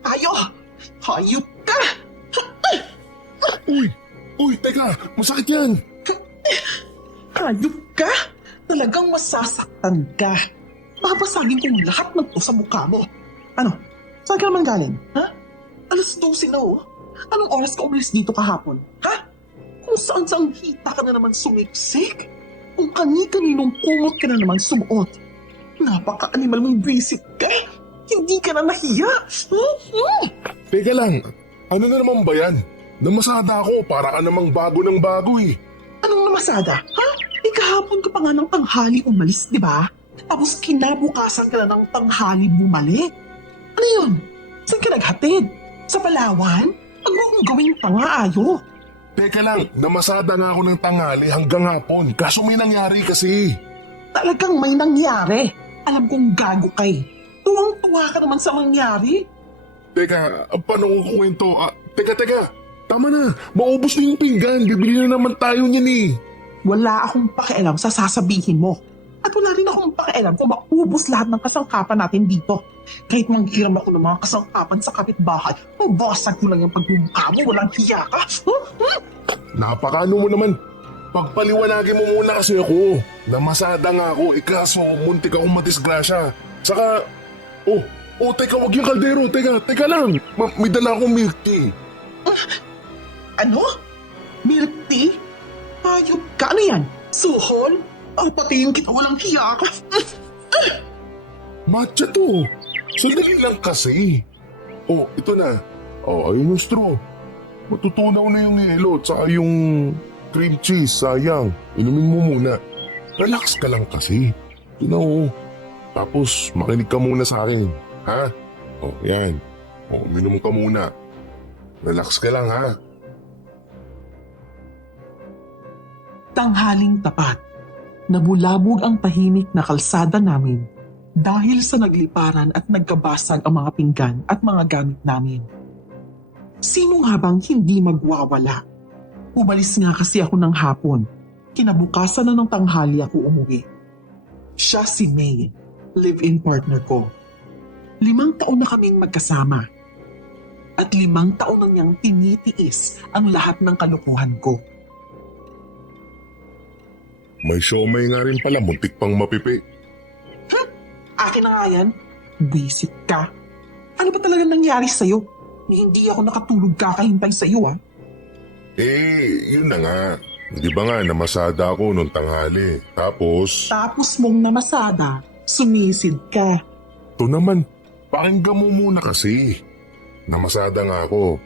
Tayo! Hayop ka! Uy, teka, masakit yan. Hayop ka! Talagang masasaktan ka. Babasagin kong lahat ng to sa mukha mo. Ano? Saan ka naman galing? Ha? Alas 12 na oh. Anong oras ka umalis dito kahapon? Ha? Kung saan hita ka na naman sumipsik? Kung kani-kaninong kumot ka na naman sumuot. Napaka-animal mong visit ka. Hindi ka na nahiya. Teka lang, ano na naman ba yan? Namasada ako, para ka namang bago ng bago eh. Anong namasada? Ha? Kahapon ka pa nga ng tanghali umalis, di ba? Tapos kinabukasan ka na ng tanghali bumalik. Ano yun? Saan ka naghatid? Sa Palawan? Huwag mo kong gawing pang-aayo. Teka lang, namasada nga ako ng tanghali hanggang hapon. Kaso may nangyari kasi. Talagang may nangyari. Alam kong gago ka eh. Tuwang-tuwa ka naman sa mangyari. Teka, paano ko kukwento? Teka. Tama na, maubos na yung pinggan. Bibili na naman tayo niyan eh. Wala akong pakialam sa sasabihin mo. At wala rin akong pakialam kung maubos lahat ng kasangkapan natin dito. Kahit manghiram ako ng mga kasangkapan sa kapitbahay, mabasag ko lang yung pagmumukha mo, walang hiya ka. Napakaano mo naman. Pagpaliwanagin mo muna kasi ako. Namasada nga ako, ikaso muntik akong matisgrasya. Saka, teka, wag yung kaldero. Teka lang, may dala akong milk tea. Ano? Milk tea? Hayop ka, ano yan? Suhol? Patayin kita, walang hiya ka. Matcha to. Sandali lang kasi. Ito na. Ayun yung straw. Matutunaw na yung yelo at saka yung cream cheese, sayang. Inumin mo muna. Relax ka lang kasi. Tapos makinig ka muna sa akin. Ha? Yan. Uminom ka muna. Relax ka lang ha. Tanghaling tapat. Nabulabog ang tahimik na kalsada namin dahil sa nagliparan at nagkabasag ang mga pinggan at mga gamit namin. Sino nga bang hindi magwawala? Umalis nga kasi ako ng hapon. Kinabukasan na ng tanghali ako umuwi. Siya si May, live-in partner ko. 5 taon na kaming magkasama. At 5 taon na niyang tinitiis ang lahat ng kalukuhan ko. May siomay nga rin pala, muntik pang mapipi. Akin na nga yan. Visit ka. Ano ba talaga nangyari sa'yo? Hindi ako nakatulog kakahintay sa'yo ah. Yun na nga. Di ba nga namasada ako nung tanghali. Tapos Mong namasada, sumisid ka. ito naman, pakinggan mo muna kasi. Namasada nga ako.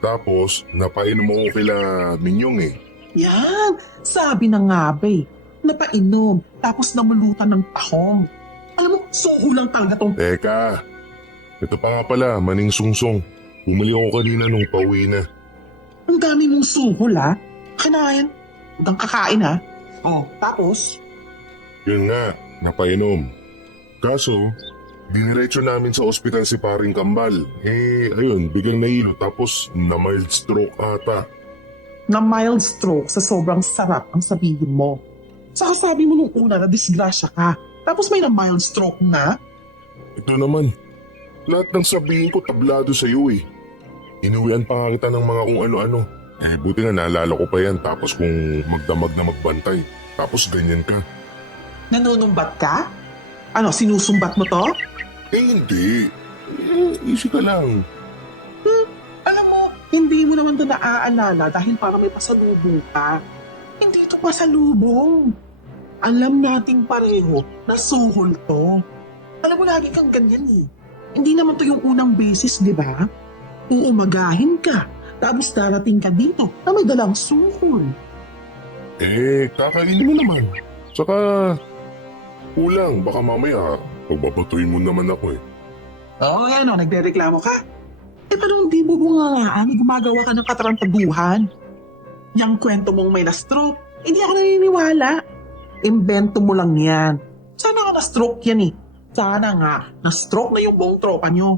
Tapos napainom ako kila Minyong eh. Yan, sabi na nga ba eh. Napainom, tapos namulutan ng tahong. Alam mo, suho lang talaga tong... Teka, ito pa nga pala, Maning Sungsong. Bumili ako kanina nung pauwi na. Ang dami mong suhol ha. Kinain. Huwag kang kakain ha. Tapos? Yun nga, napainom. Kaso, diniretso namin sa ospital si Paring Kambal. Ayun, biglang nahilo tapos na mild stroke ata. Na mild stroke sa sobrang sarap ang sabihin mo. Saka sabi mo nung una na disgrasya ka. Tapos may na mild stroke na. Ito naman, lahat ng sabihin ko tablado sa iyo eh. Inuwian pa nga kita ng mga kung ano-ano. Buti na naalala ko pa yan tapos kung magdamag na magbantay. Tapos ganyan ka. Nanunumbat ka? Ano, sinusumbat mo to? Hindi. Easy ka lang. Alam mo, hindi mo naman ito naaalala dahil parang may pasalubong ka. Hindi ito pasalubong. Alam nating pareho na suhol to. Alam mo, lagi kang ganyan eh. Hindi naman to yung unang beses, di ba? Uumagahin ka, tapos darating ka dito na may dalang suhol. Kakainin mo naman. Saka, kulang. Baka mamaya, pagbabatuin mo naman ako eh. Ano, nagre-reklamo ka? Paano hindi mo bungangaan, gumagawa ka ng katarantaduhan? Yang kwento mong may na-stroke, hindi ako naniniwala. Invento mo lang yan. Sana ka na-stroke yan eh. Sana nga, na-stroke na yung buong tropa nyo.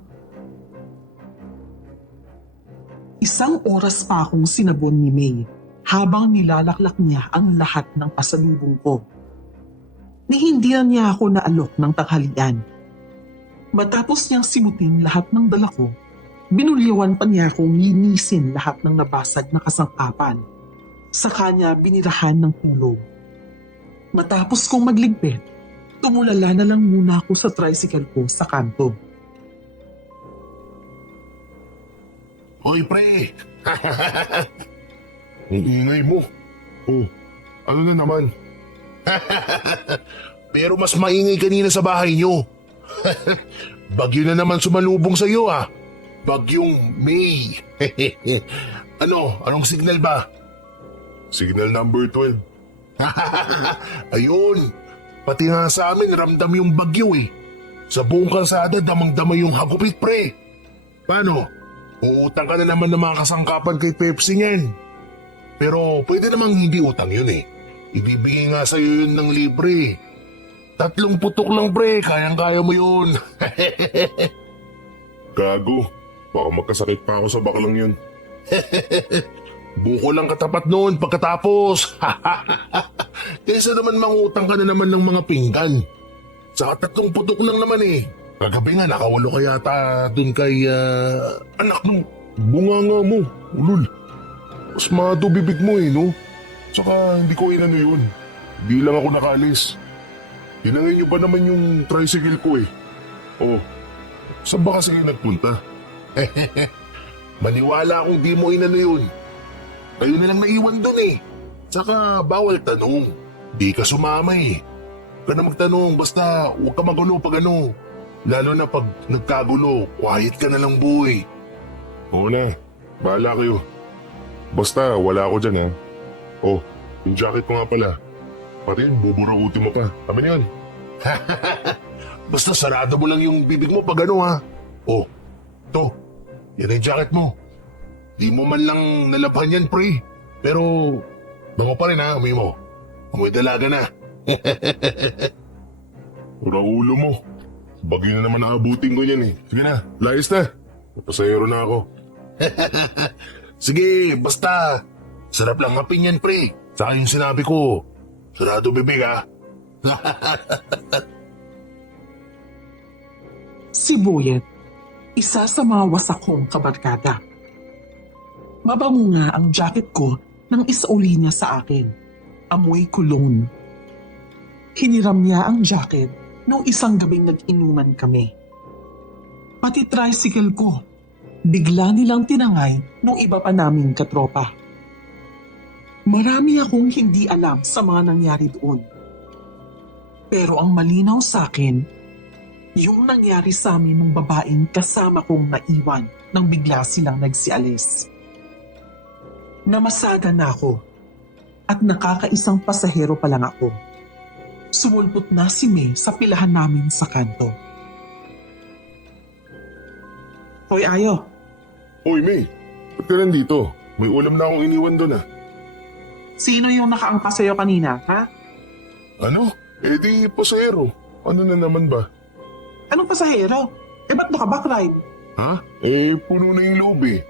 1 oras pa akong sinabon ni May habang nilalaklak niya ang lahat ng pasalubong ko. Ni hindi na niya ako naalok ng tanghalian. Matapos niyang simutin lahat ng dala ko, binulyawan pa niya akong linisin lahat ng nabasag na kasangkapan. Sa kanya binirahan ng tulog. Matapos kong magligpit, tumulala na lang muna ako sa tricycle ko sa kanto. Hoy, pre! Ang ingay mo. Oh, ano na naman? Pero mas maingay kanina sa bahay nyo. Bagyo na naman sumalubong sa iyo ah. Bagyong May. Anong signal ba? Signal number 12. Ayun. Pati nga sa amin ramdam yung bagyo eh. Sa buong kalsada damang-dama yung hagupit pre. Paano? Uutang ka na naman ng mga kasangkapan kay Pepsi niyan. Pero pwede namang hindi utang yun eh. Ibibigay nga sa'yo yun ng libre. 3 putok lang pre, kayang-kaya mo yun. Gago, baka magkasakit pa ako sa baklang yun. Buko lang katapat noon pagkatapos. Kaysa naman mangutang ka na naman ng mga pinggan. Saka 3 putok lang naman eh. Kagabi nga nakawalo ka yata dun kay anak ng bunganga mo, ulul. Mas mato bibig mo eh, no? Saka hindi ko inano yun. Hindi lang ako nakalis. Hinangin niyo ba naman yung tricycle ko eh? Oh, saan ba kasi kayo nagpunta? Maniwala akong di mo inano yun. Kayo na lang naiwan dun eh. Saka bawal tanong. Di ka sumama eh. Huwag ka na magtanong, basta huwag ka magulo pag ano. Lalo na pag nagkagulo, quiet ka na lang boy. Oo na, bahala kayo. Basta wala ako dyan ha. Oh, yung jacket ko nga pala. Pati yun, buburaguti mo pa. Kami na yun. Basta sarado mo lang yung bibig mo pag ano ha. Oh, to. Yan ang jacket mo. Di mo man lang nalaban yan pre. Pero, bango pa rin ha, amoy mo. Amoy dalaga na. Raulo mo. Bagay na naman naabutin ko yan eh. Sige na, layas na. Napasayero na ako. Sige, basta. Sarap lang ngapin yan, pre. Saka yung sinabi ko, sarado bibig ha. Si Boyet, isa sa mga wasak kong kabarkada. Mabango nga ang jacket ko nang isauli niya sa akin. Amoy kulon. Hiniram niya ang jacket nung isang gabing nag-inuman kami. Pati tricycle ko, bigla nilang tinangay nung iba pa naming katropa. Marami akong hindi alam sa mga nangyari doon. Pero ang malinaw sa akin, yung nangyari sa amin ng babaeng kasama kong naiwan nang bigla silang nagsialis. Namasada na ako at nakakaisang pasahero pa lang ako. Sumulpot na si May sa pilahan namin sa kanto. Hoy Ayo, Uy, May. Ba't ka nandito? May ulam na akong iniwan doon ah. sino yung nakaangkas sa'yo kanina, ha? Ano? Eh di, pasero. Ano na naman ba? Anong pasahero? Ba't naka-backride? Ha? Eh, puno na yung loob eh.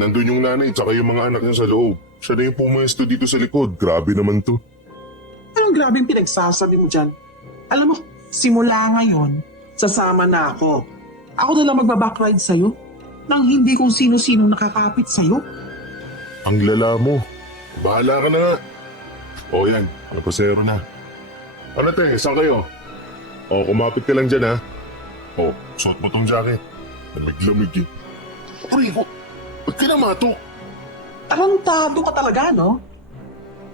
Nandun yung nanay tsaka yung mga anak niya sa loob. Siya na yung pumuesto dito sa likod. Grabe naman to. Anong grabeng pinagsasabi mo dyan? Alam mo, simula ngayon, sasama na ako. Ako na lang magbabakride sa'yo nang hindi kung sino-sino nakakapit sa'yo. Ang lala mo. Bahala ka na nga. O yan, napasero na. Ano te, saan kayo? O, kumapit ka lang dyan ha. O, suot mo tong jacket. Lamig-lamig eh. Rico, ba't ka namato? Tarantado ka talaga, no?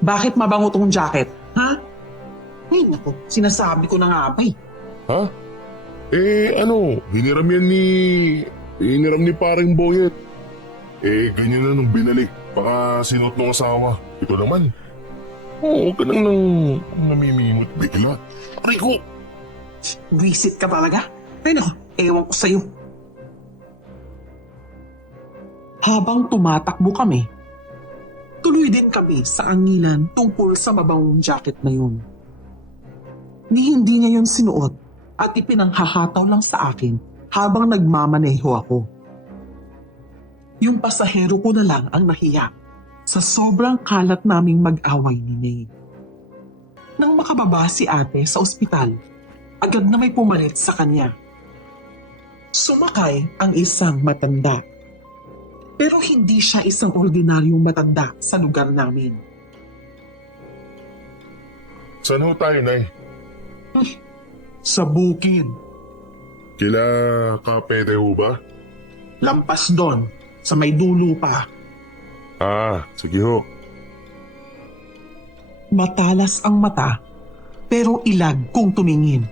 Bakit mabango tong jacket, ha? Ay, naku, sinasabi ko na nga pa eh. Ha? Eh, ano, hiniram ni paring Boyet. Eh, ganyan na nung binalik. Baka sinuot ng asawa. Ito naman. Oo, ka nang namimingot bigla. Rico! Visit ka talaga? Ay, naku, ewan ko sa'yo. Habang tumatakbo kami, tuloy din kami sa angilan tungkol sa mabangong jacket na yun. Ni hindi niya yun sinuot at ipinanghahataw lang sa akin habang nagmamaneho ako. Yung pasahero ko na lang ang nahiya sa sobrang kalat naming mag-away ni Nay. Nang makababa si ate sa ospital, agad na may pumalit sa kanya. Sumakay ang isang matanda. Pero hindi siya isang ordinaryong matanda sa lugar namin. Saan ho tayo, Nay? Sa bukid. Kila Kapete ho ba? Lampas doon, sa may dulo pa. Ah, sige ho. Matalas ang mata, pero ilag kung tumingin.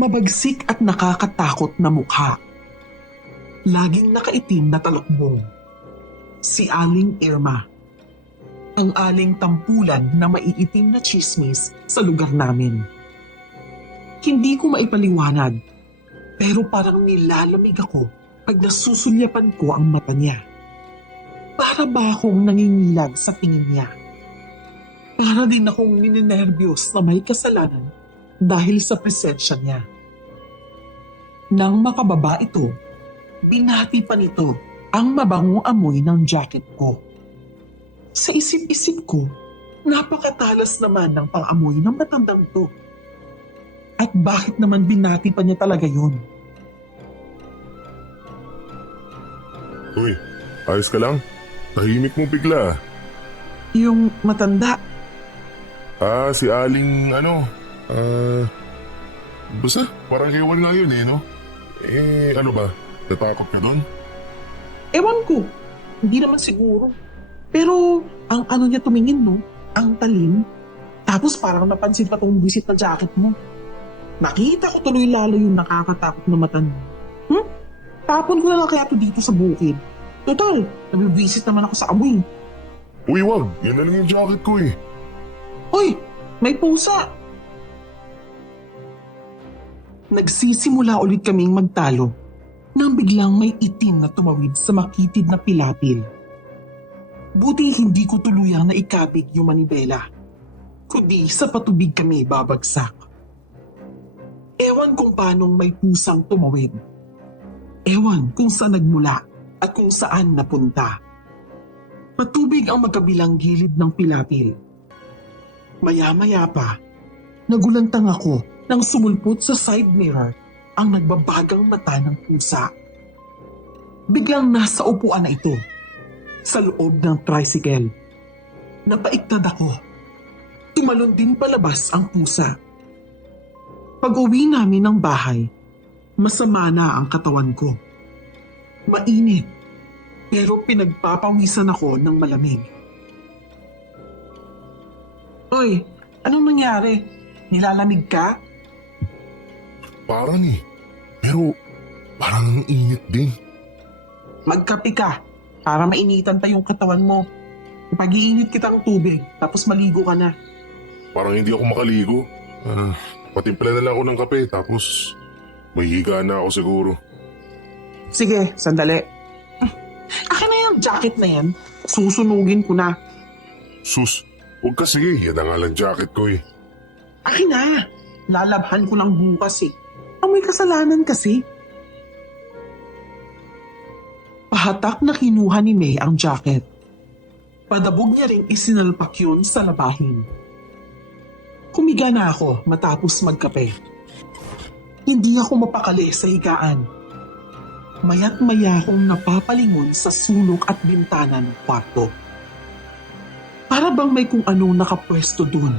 Mabagsik at nakakatakot na mukha. Laging nakaitim na talokbong. Si Aling Irma. Ang aling tampulan na maiitim na chismis sa lugar namin. Hindi ko maipaliwanag, pero parang nilalamig ako pag nasusulyapan ko ang mata niya. Para ba akong nangingilag sa tingin niya? Para din akong ninenervyos na may kasalanan dahil sa presensya niya. Nang makababa ito, binati pa nito ang mabangong amoy ng jacket ko. Sa isip-isip ko, napakatalas naman ng pang-amoy ng matandang to. At bakit naman binati pa niya talaga yun? Uy, ayos ka lang? Tahimik mo bigla. Yung matanda, Ah, si Aling basta parang ewan nga yun no? Ano ba? Natakot ka doon? ewan ko, hindi naman siguro. Pero ang ano niya tumingin no, ang talim. Tapos parang napansin pa tong visit na jacket mo. Nakita ko tuloy lalo yung nakakatakot na mata niya. Tapon ko na lang kaya to dito sa bukid. Total, nabibisit naman ako sa amoy. Uy, wag! Yan na lang yung jacket ko eh. Hoy, may pusa! Nagsisimula ulit kaming magtalo nang biglang may itim na tumawid sa makitid na pilapil. Buti hindi ko tuluyang naikabig yung manibela, kundi sa patubig kami babagsak. Ewan kung paanong may pusang tumawid. Ewan kung saan nagmula at kung saan napunta. Patubig ang magkabilang gilid ng pilapil. Maya-maya pa, nagulantang ako nang sumulpot sa side mirror ang nagbabagang mata ng pusa. Biglang nasa upuan na ito, sa loob ng tricycle. Napaiktad ako. Tumalon din palabas ang pusa. Pag-uwi namin ng bahay, masama na ang katawan ko. Mainit, pero pinagpapawisan ako ng malamig. Uy, anong nangyari? Nilalamig ka? Parang pero parang ang init din. Magkape ka para mainitan pa yung katawan mo. Pag-iinit kitang tubig, tapos maligo ka na. Parang hindi ako makaligo. Patimpla na lang ako ng kape, tapos mahihiga na ako siguro. Sige, sandali. Akin na yung jacket na yan. Susunugin ko na. Sus, huwag ka sige, yan na nga lang jacket ko eh. Akin na. Lalabhan ko lang bukas eh. Ang may kasalanan kasi. Pahatak na kinuha ni May ang jacket. Padabog niya ring isinalpak yun sa labahin. Kumiga na ako matapos magkape. Hindi ako mapakali sa higaan. Maya't maya akong napapalingon sa sulok at bintana ng kwarto. Para bang may kung anong nakapwesto dun.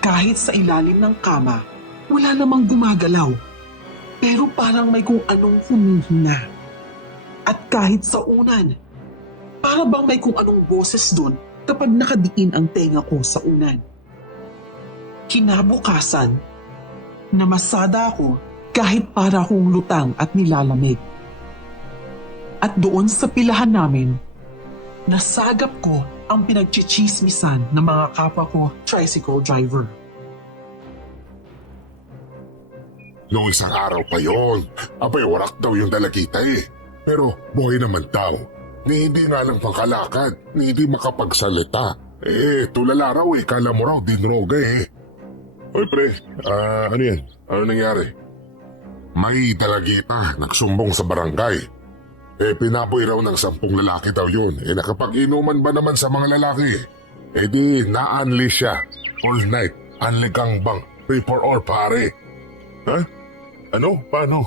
Kahit sa ilalim ng kama, wala namang gumagalaw. Pero parang may kung anong humihina. At kahit sa unan, para bang may kung anong boses dun kapag nakadiin ang tenga ko sa unan. Kinabukasan, namasada ako kahit para akong lutang at nilalamig. At doon sa pilahan namin, nasagap ko ang pinagchichismisan ng mga kapwa ko tricycle driver. Noong isang araw pa yon, abay warak daw yung dalagita eh. Pero buhay naman daw, ni hindi nga lang pangkalakad, ni hindi makapagsalita. Tulala raw eh, kala mo raw dinroga eh. Oy pre, ano yan? Ano nangyari? May dalagita nagsumbong sa barangay. Pinaboy raw ng 10 lalaki daw yun. Nakapag-inuman ba naman sa mga lalaki? Di na-unleash siya. All night, unli gangbang, 3 for all pare. Ha? Ano? Paano?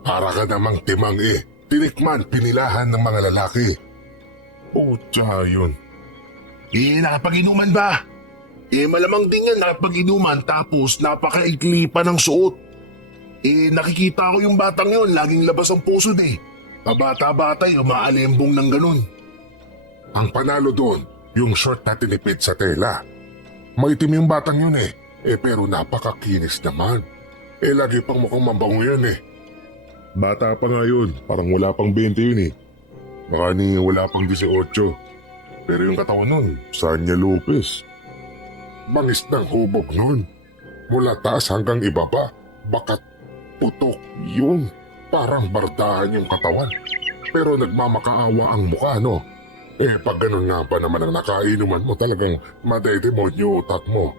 Para ka namang timang eh. Tinikman, pinilahan ng mga lalaki. Tsaka yun. Nakapag-inuman ba? Malamang din yan nakapag-inuman tapos napakaikli pa ng suot. Nakikita ko yung batang yun, laging labas ang puso eh. Kabata-bata umaalembong ng ganun. Ang panalo doon, yung short na tinipid sa tela. Maitim yung batang yun eh. Pero napakakinis naman. Lagi pang mukhang mabango yan eh. Bata pa nga yun, parang wala pang 20 yun eh. Baka ni wala pang 18. Pero yung katawan nun, Sanya Lopez. Bangis ng hubog nun. Mula taas hanggang ibaba, bakat putok yun. Parang bardahan yung katawan. Pero nagmamakaawa ang mukha, no? Pag ganun nga ba naman ang nakainuman mo, talagang madedemonyo utak mo.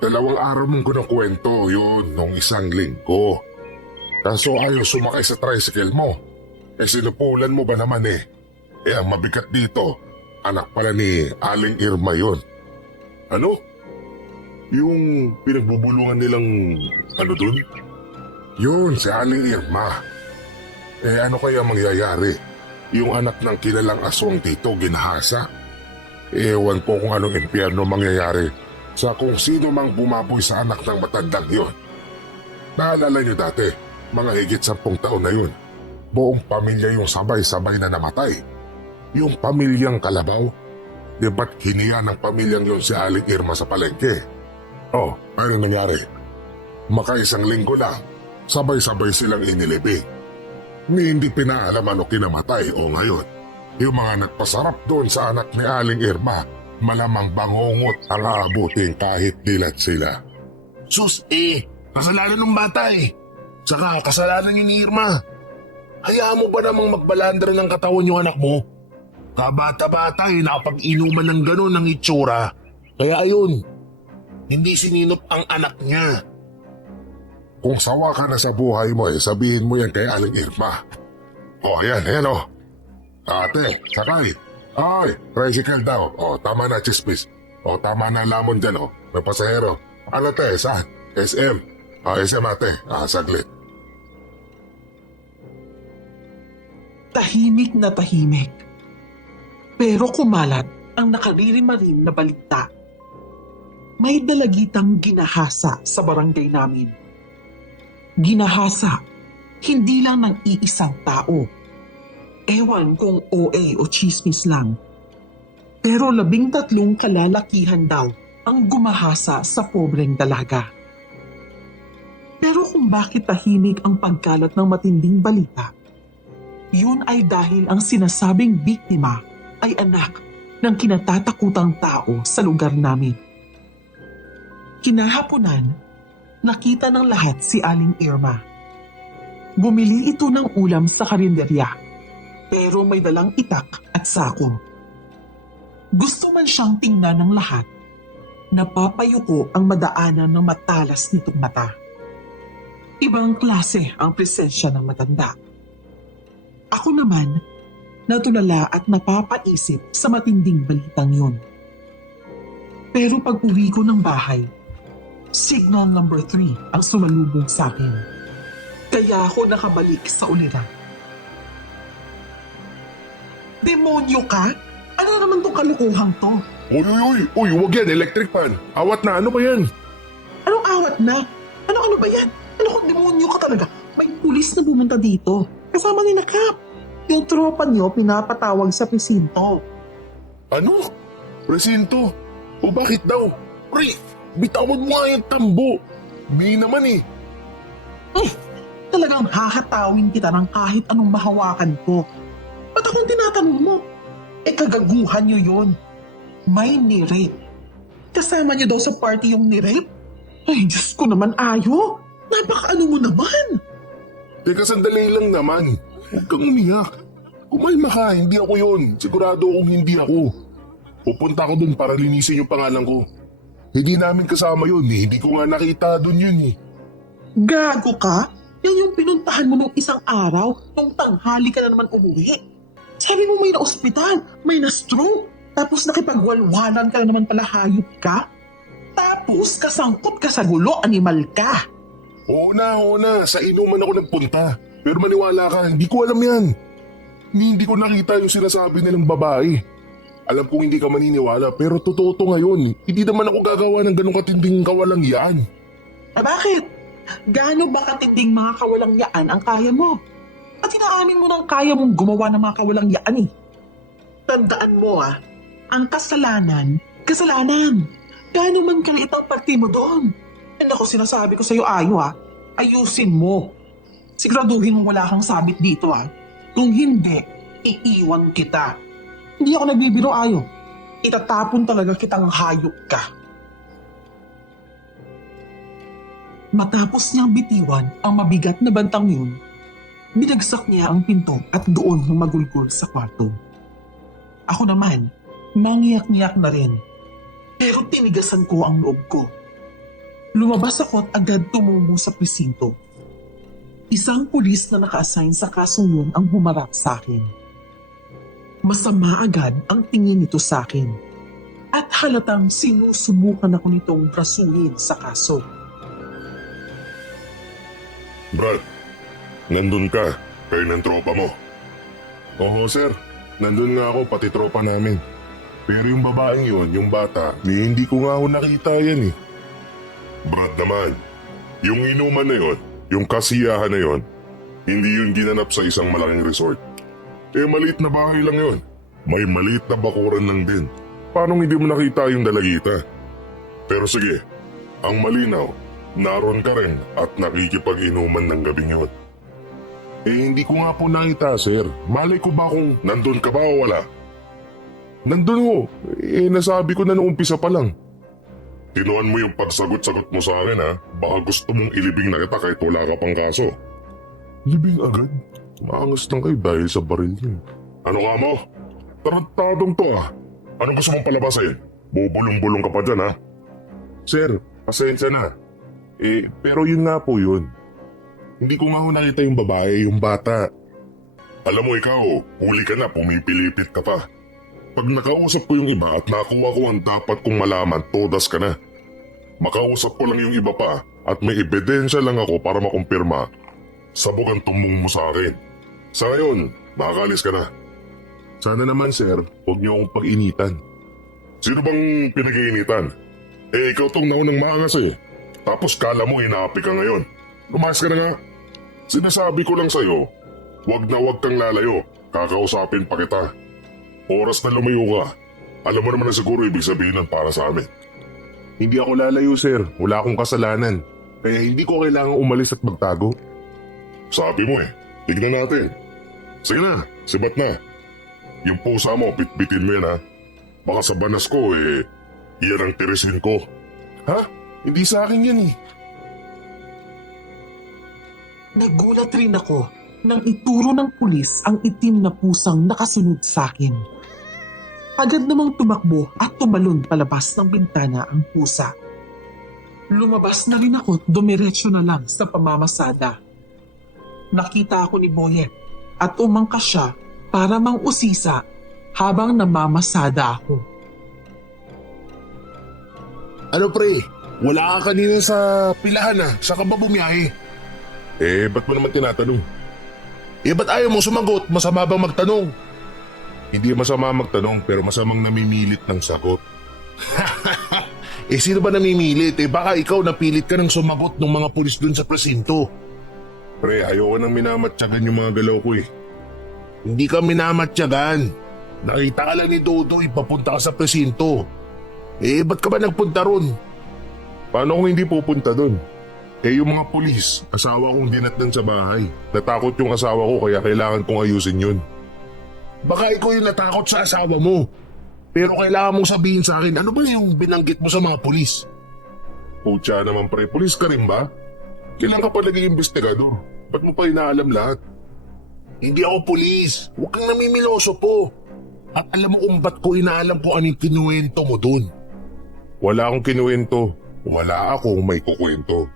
2 araw mong kinukwento yun nung 1 linggo. Kaso ayaw sumakay sa tricycle mo. Sinupulan mo ba naman eh? Ang mabigat dito, anak pala ni Aling Irma yun. Ano? Yung pinagbubulungan nilang dun? Yun, si Aling Irma. Ano kaya mangyayari? Yung anak ng kilalang aswang dito ginahasa. Ewan ko kung anong impyerno mangyayari sa kung sino mang bumaboy sa anak ng matandang yun. Naalala niyo dati, mga higit 10 taon na yun. Buong pamilya yung sabay-sabay na namatay. Yung pamilyang Kalabaw. Di ba't hiniya ng pamilyang yun si Aling Irma sa palengke? Ano nangyari? Maka 1 linggo lang, sabay-sabay silang inilibing. Ni hindi pinaalaman o kinamatay o ngayon. Yung mga nagpasarap doon sa anak ni Aling Irma, malamang bangungot ang aabutin kahit dilat sila. Sus, kasalanan ng bata eh. Saka kasalanan ni Irma. Hayaan mo ba namang magbalandra ng katawan yung anak mo? Kabata-bata nakapag-inuman ng gano'n ng itsura. Kaya ayun, hindi sininop ang anak niya. Kung sawa ka na sa buhay mo sabihin mo yan kay Aling Irma. Ayan Ate, sakay. Ay, tricycle daw. Tama na chismis. Tama na lamon dyan may pasahero. Ano saan? SM. SM ate, saglit. Tahimik na tahimik. Pero kumalat ang nakaririmarim na balita. May dalagitang ginahasa sa barangay namin. Ginahasa, hindi lang ng iisang tao. Ewan kung OA o chismis lang. Pero 13 kalalakihan daw ang gumahasa sa pobreng dalaga. Pero kung bakit tahimik ang pagkalat ng matinding balita, yun ay dahil ang sinasabing biktima ay anak ng kinatatakutang tao sa lugar namin. Kinahaponan, nakita ng lahat si Aling Irma. Bumili ito ng ulam sa karinderya, pero may dalang itak at sako. Gusto man siyang tingnan ng lahat, napapayuko ang madaanan ng matalas nitong mata. Ibang klase ang presensya ng matanda. Ako naman, natulala at napapaisip sa matinding balitang yun. Pero pag uwi ko ng bahay, signal number 3 ang sumalubong sa akin. Kaya ako nakabalik sa uliran. Demonyo ka? Ano naman tong kalukuhang to? Uy, wag yan, electric fan. Awat na, ano ba yan? Anong awat na? Ano ba yan? Ano kung demonyo ka talaga? May pulis na pumunta dito. Kasama ni Nakap. Yung tropa niyo pinapatawag sa presinto. Ano? Presinto? O bakit daw? Pre, bitawan mo nga yung tambo. May naman eh. Talagang hahatawin kita ng kahit anong mahawakan ko. Ba't akong tinatanong mo? Kagaguhan niyo yun. May ni-rape. Kasama niyo daw sa party yung ni-rape? Ay, Diyos ko naman, Ayo. Napakaano mo naman. Teka, sandali lang naman. Huwag kang umiyak. Kumalma ka, hindi ako yun. Sigurado akong hindi ako. Pupunta ako dun para linisin yung pangalan ko. Hindi namin kasama yun eh. Hindi ko nga nakita dun yun eh. Gago ka? Yan yung pinuntahan mo nung isang araw, nung tanghali ka na naman umuwi. Sabi mo may na-ospital, may na-stroke, tapos nakipagwalwalan ka na naman pala, hayop ka. Tapos kasangkot ka sa gulo, animal ka. Oo na. Sa inuman ako nagpunta. Pero maniwala ka, hindi ko alam yan. Hindi ko nakita yung sinasabi nilang babae. Alam kong hindi ka maniniwala pero totoo to ngayon. Hindi naman ako gagawa ng ganong katinding kawalangyaan. Bakit? Gaano ba katinding mga kawalangyaan ang kaya mo? At inaamin mo nang kaya mong gumawa ng mga kawalangyaan eh. Tandaan mo ang kasalanan, kasalanan. Gaano man kaliit ang parte mo doon. And ako sinasabi ko sa'yo, Ayo ayusin mo. Siguraduhin mo wala kang sabit dito Kung hindi, iiwan kita. Hindi ako nagbibiro, Ayo. Itatapon talaga kitang hayop ka. Matapos niyang bitiwan ang mabigat na bantang yun, binagsak niya ang pinto at doon magulgol sa kwarto. Ako naman, mangiyak-ngiyak na rin. Pero tinigasan ko ang loob ko. Lumabas ako at agad tumungo sa presinto. Isang pulis na naka-assign sa kasong yun ang humarap sa akin. Masama agad ang tingin nito sa akin. At halatang sinusubukan ako nitong brasuhin sa kaso. Brad, nandun ka. Kayo ng tropa mo. Oo sir, nandun nga ako pati tropa namin. Pero yung babaeng yun, yung bata, hindi ko nga ako nakita yan eh. Brad naman, yung inuman na yun, yung kasiyahan na yun, hindi yun ginanap sa isang malaking resort. Maliit na bahay lang yun. May maliit na bakuran lang din. Paano hindi mo nakita yung dalagita? Pero sige, ang malinaw, naroon ka rin at nakikipag-inuman ng gabing yun. Hindi ko nga po nakita, sir. Malay ko ba kung nandun ka ba o wala? Nandun ho. Nasabi ko na noong umpisa pa lang. Tinuan mo yung pagsagot-sagot mo sa akin ha. Baka gusto mong ilibing na kita kahit wala ka pang kaso. Libing agad? Maangas lang kayo dahil sa baril niyo. Ano nga mo? Tarantadong to Anong gusto mong palabasin? Bubulong-bulong ka pa dyan ha? Sir, pasensya na. Pero yun nga po yun. Hindi ko nga ho nakita yung babae, yung bata. Alam mo ikaw, huli ka na, pumipilipit ka pa. Pag nakausap ko yung iba at nakuha ko ang dapat kong malaman, todas ka na. Makausap ko lang yung iba pa at may ebidensya lang ako para makumpirma. Sabog ang tumbong mo sa akin. Sa ngayon, makakalis ka na. Sana naman sir, huwag niyo akong pag-initan. Sino bang pinag-iinitan? Ikaw tong naunang maangas Tapos kala mo inaapi ka ngayon. Lumayas ka na nga. Sinasabi ko lang sa'yo, huwag na huwag kang lalayo. Kakausapin pa kita. Oras na lumayo ka. Alam mo naman na siguro ibig sabihin ng para sa amin. Hindi ako lalayo sir. Wala akong kasalanan. Kaya hindi ko kailangan umalis at magtago. Sabi mo tignan natin. Sige na, sibat na. Yung pusa mo, bitbitin mo yan ha. Baka sa banas ko iyan ang tirisin ko. Ha? Hindi sa akin yan Nagulat rin ako nang ituro ng pulis ang itim na pusang nakasunod sa akin. Agad namang tumakbo at tumalon palabas ng bintana ang pusa. Lumabas na rin ako at dumiretso na lang sa pamamasada. Nakita ako ni Boyet at umangkas siya para mang-usisa habang namamasada ako. Ano pre? Wala ka kanina sa pilahan Saka ba bumiyahe? Ba't mo naman tinatanong? Ba't ayaw mo sumagot? Masama bang magtanong? Hindi masama magtanong pero masamang namimilit ng sagot. Sino ba namimilit? Baka ikaw napilit ka ng sumagot ng mga pulis dun sa presinto. Pre, ayoko nang minamatyagan yung mga galaw ko Hindi ka minamatyagan. Nakita ka lang ni Dodoy, papunta ka sa presinto. Ba't ka ba nagpunta ron? Paano kung hindi pupunta dun? Yung mga pulis, asawa kong dinatnan sa bahay. Natakot yung asawa ko kaya kailangan kong ayusin yun. Baka ikaw yung natakot sa asawa mo. Pero kailangan mong sabihin sa akin, ano ba yung binanggit mo sa mga pulis? Pucha naman pre, pulis ka rin ba? Kailan ka pa naging investigador? Ba't mo pa inaalam lahat? Hindi ako pulis. Huwag kang namimiloso po. At alam mo kung ba't ko inaalam kung anong kinuwento mo dun. Wala akong kinuwento. Wala akong may kukwento.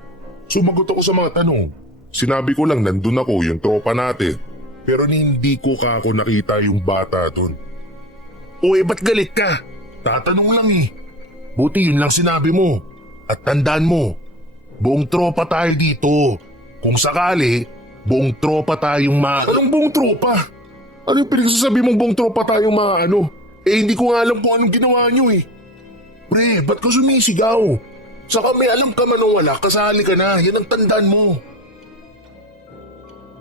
Sumagot ako sa mga tanong. Sinabi ko lang nandun ako, yung tropa natin. Pero hindi ko kako nakita yung bata dun. Ba't galit ka? Tatanong lang Buti yun lang sinabi mo. At tandaan mo, buong tropa tayo dito. Kung sakali, Buong tropa tayong Anong buong tropa? Ano yung pinagsasabi mong buong tropa tayong hindi ko nga alam kung anong ginawa nyo eh. Pre, ba't ka sumisigaw? Saka may alam ka man o wala, kasali ka na. Yan ang tandaan mo.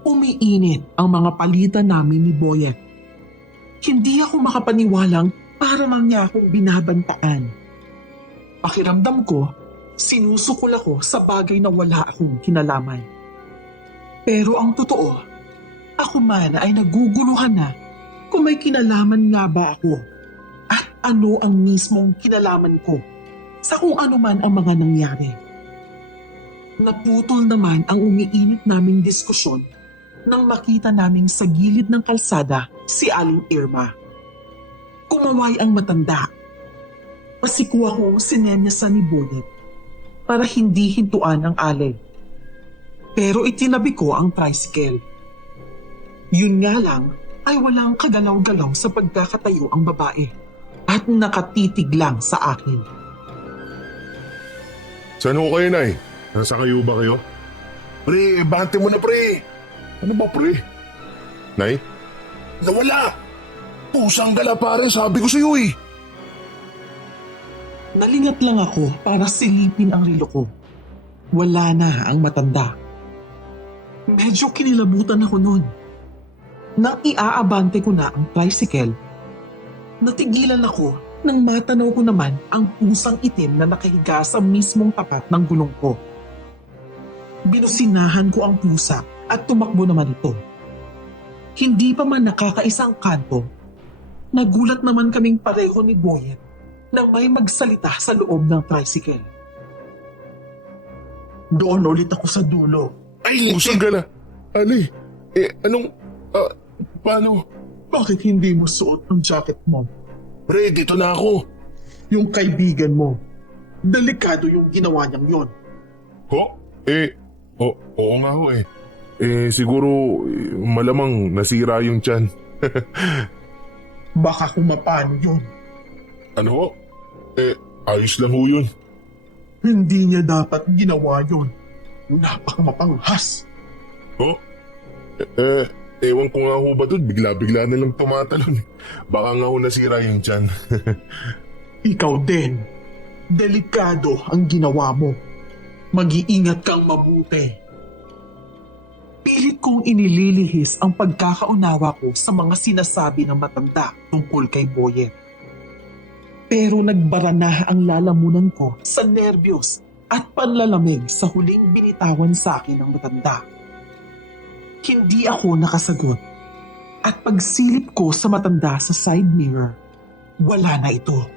Umiinit ang mga palitan namin ni Boyet. Hindi ako makapaniwalang para lang niya akong binabantaan. Pakiramdam ko, sinusukol ako sa bagay na wala akong kinalaman. Pero ang totoo, ako man ay naguguluhan na kung may kinalaman nga ba ako at ano ang mismong kinalaman ko sa kung ano man ang mga nangyari. Naputol naman ang umiinit naming diskusyon nang makita naming sa gilid ng kalsada si Aling Irma. Kumaway ang matanda. Pasikuha kong sinenyasan ni Boyet para hindi hintuan ang alay. Pero itinabi ko ang tricycle. Yun nga lang ay walang kagalaw-galaw sa pagkakatayo ang babae at nakatitig lang sa akin. Saan ho kayo, Nay? Nasa kayo ba kayo? Pre, bante mo na, pre. Ano ba, pre? Nay? Nawala! Pusang gala, pare. Sabi ko sa'yo eh. Nalingat lang ako para silipin ang relo ko. Wala na ang matanda. Medyo kinilabutan ako noon. Nang iaabante ko na ang tricycle, natigilan ako nang matanaw ko naman ang pusang itim na nakahiga sa mismong tapat ng gulong ko. Binusinahan ko ang pusa at tumakbo naman ito. Hindi pa man nakakaisang kanto, nagulat naman kaming pareho ni Boyet nang may magsalita sa loob ng tricycle. Doon ulit ako sa dulo. Ay, pusang gala. Ali, paano? Bakit hindi mo suot ang jacket mo? Pre, dito na ako. Yung kaibigan mo, delikado yung ginawa niyang yon. Ho? Oo nga ho eh. Siguro malamang nasira yung tiyan. Baka kung mapano yun. Ano ho? Ayos lang ho yun. Hindi niya dapat ginawa yun. Napakamapanghas. Ho? Ewan ko nga ho ba doon, bigla-bigla na lang tumatalon. Baka nga ho nasira yung tiyan. Ikaw din. Delikado ang ginawa mo. Mag-iingat kang mabuti. Pilit kong inililihis ang pagkakaunawa ko sa mga sinasabi ng matanda tungkol kay Boyet. Pero nagbara na ang lalamunan ko sa nerbiyos at panlalamig sa huling binitawan sa akin ng matanda. Hindi ako nakasagot at pagsilip ko sa matanda sa side mirror, wala na ito.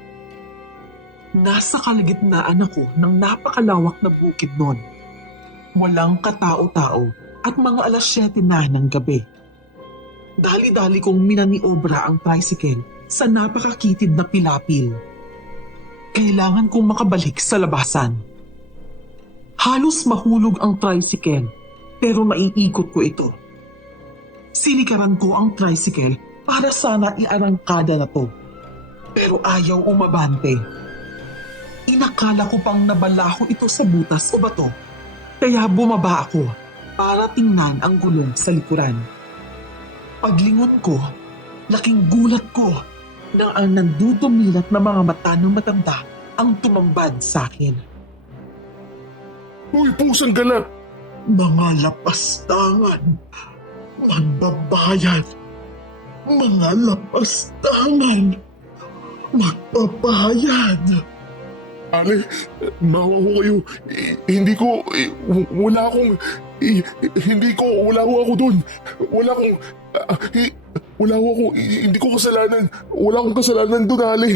Nasa kalagitnaan ako ng napakalawak na bukid noon. Walang katao-tao at mga 7:00 na ng gabi. Dali-dali kong minaniobra ang tricycle sa napakakitid na pilapil. Kailangan kong makabalik sa labasan. Halos mahulog ang tricycle pero maiikot ko ito. Sinikaran ko ang tricycle para sana iarangkada na to. Pero ayaw umabante. Inakala ko pang nabalaho ito sa butas o bato. Kaya bumaba ako para tingnan ang gulong sa likuran. Paglingon ko, laking gulat ko nang ang nandudumilat na mga mata ng matanda ang tumambad sa akin. Uy, pusang gala! Mga lapastangan, magbabayad. Mga lapastangan, magbabayad. Ale, maawa ko kayo. Hindi ko, wala akong, wala ko ako doon. Hindi ko kasalanan. Wala akong kasalanan doon, Ale.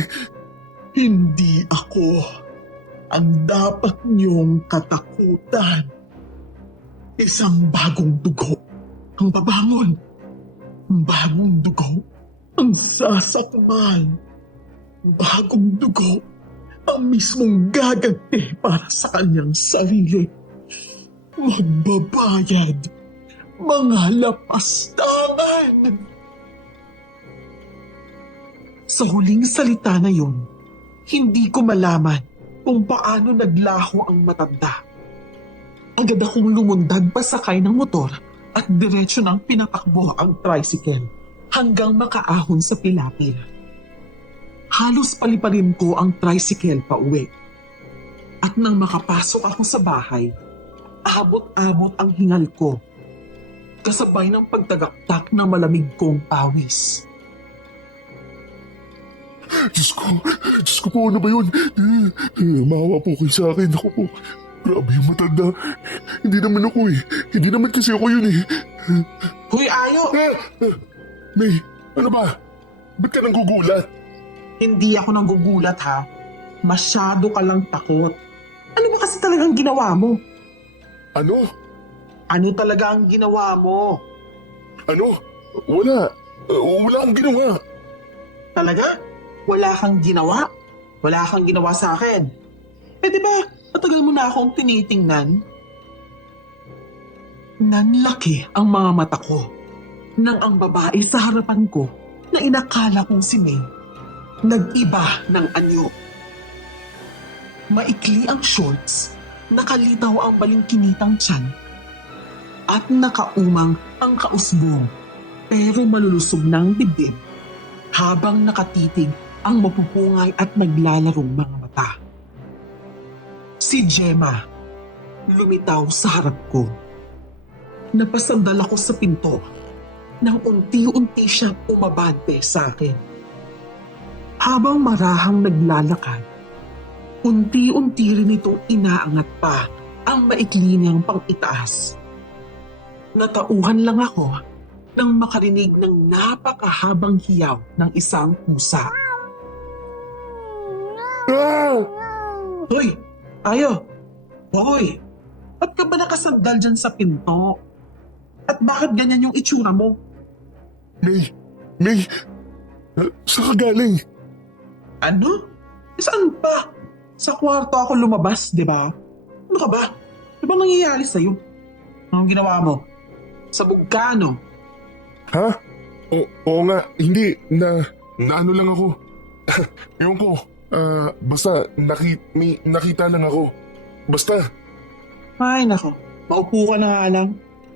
Hindi ako ang dapat niyong katakutan. Isang bagong dugo ang babangon. Bagong dugo ang sasakmal. Bagong dugo ang mismong gaganti para sa kanyang sarili. Magbabayad, mga lapastangan. Sa huling salita na yun, hindi ko malaman kung paano naglaho ang matanda. Agad akong lumundag pasakay ng motor at diretso nang pinatakbo ang tricycle hanggang makaahon sa pilapil. Halos paliparin ko ang tricycle pa uwi. At nang makapasok ako sa bahay, abot-abot ang hingal ko, kasabay ng pagtagaktak ng malamig kong pawis. Diyos ko po, ano ba yun? Maawa po kayo sa akin. Ako po, grabe yung matanda. Hindi naman ako eh. Hindi naman kasi ako yun eh. Hoy, Ayo! May, ano ba? Ba't ka nang gugulat? Hindi ako nanggugulat ha. Masyado ka lang takot. Ano ba kasi talagang ginawa mo? Ano? Ano talaga ang ginawa mo? Ano? Wala. Wala akong ginawa. Talaga? Wala kang ginawa? Wala kang ginawa sa akin? Eh di ba, matagal mo na akong tinitingnan? Nanlaki ang mga mata ko nang ang babae sa harapan ko na inakala kong si May nag-iba ng anyo. Maikli ang shorts, nakalitaw ang balingkinitang tiyan, at nakaumang ang kausbong pero malulusog ng dibdib habang nakatitig ang mapupungay at naglalarong mga mata. Si Gemma lumitaw sa harap ko. Napasandal ako sa pinto nang unti-unti siya umabante sa akin. Habang marahang naglalakad, unti-unti rin itong inaangat pa ang maikli niyang pang-itaas. Natauhan lang ako nang makarinig ng napakahabang hiyaw ng isang pusa. Ah! Hoy! Ayo! Hoy! Ba't ka ba nakasandal dyan sa pinto? At bakit ganyan yung itsura mo? May, saan ka galing? Ano? Saan pa? Sa kwarto ako lumabas, di ba? Ano ka ba? Ano ba nangyayari sa'yo? Anong ginawa mo? Sabog ka, no? Ha? Oo nga, hindi, na ano lang ako. Ewan ko, basta may nakita lang ako. Basta. Ay, nako. Maupo ka na nga lang.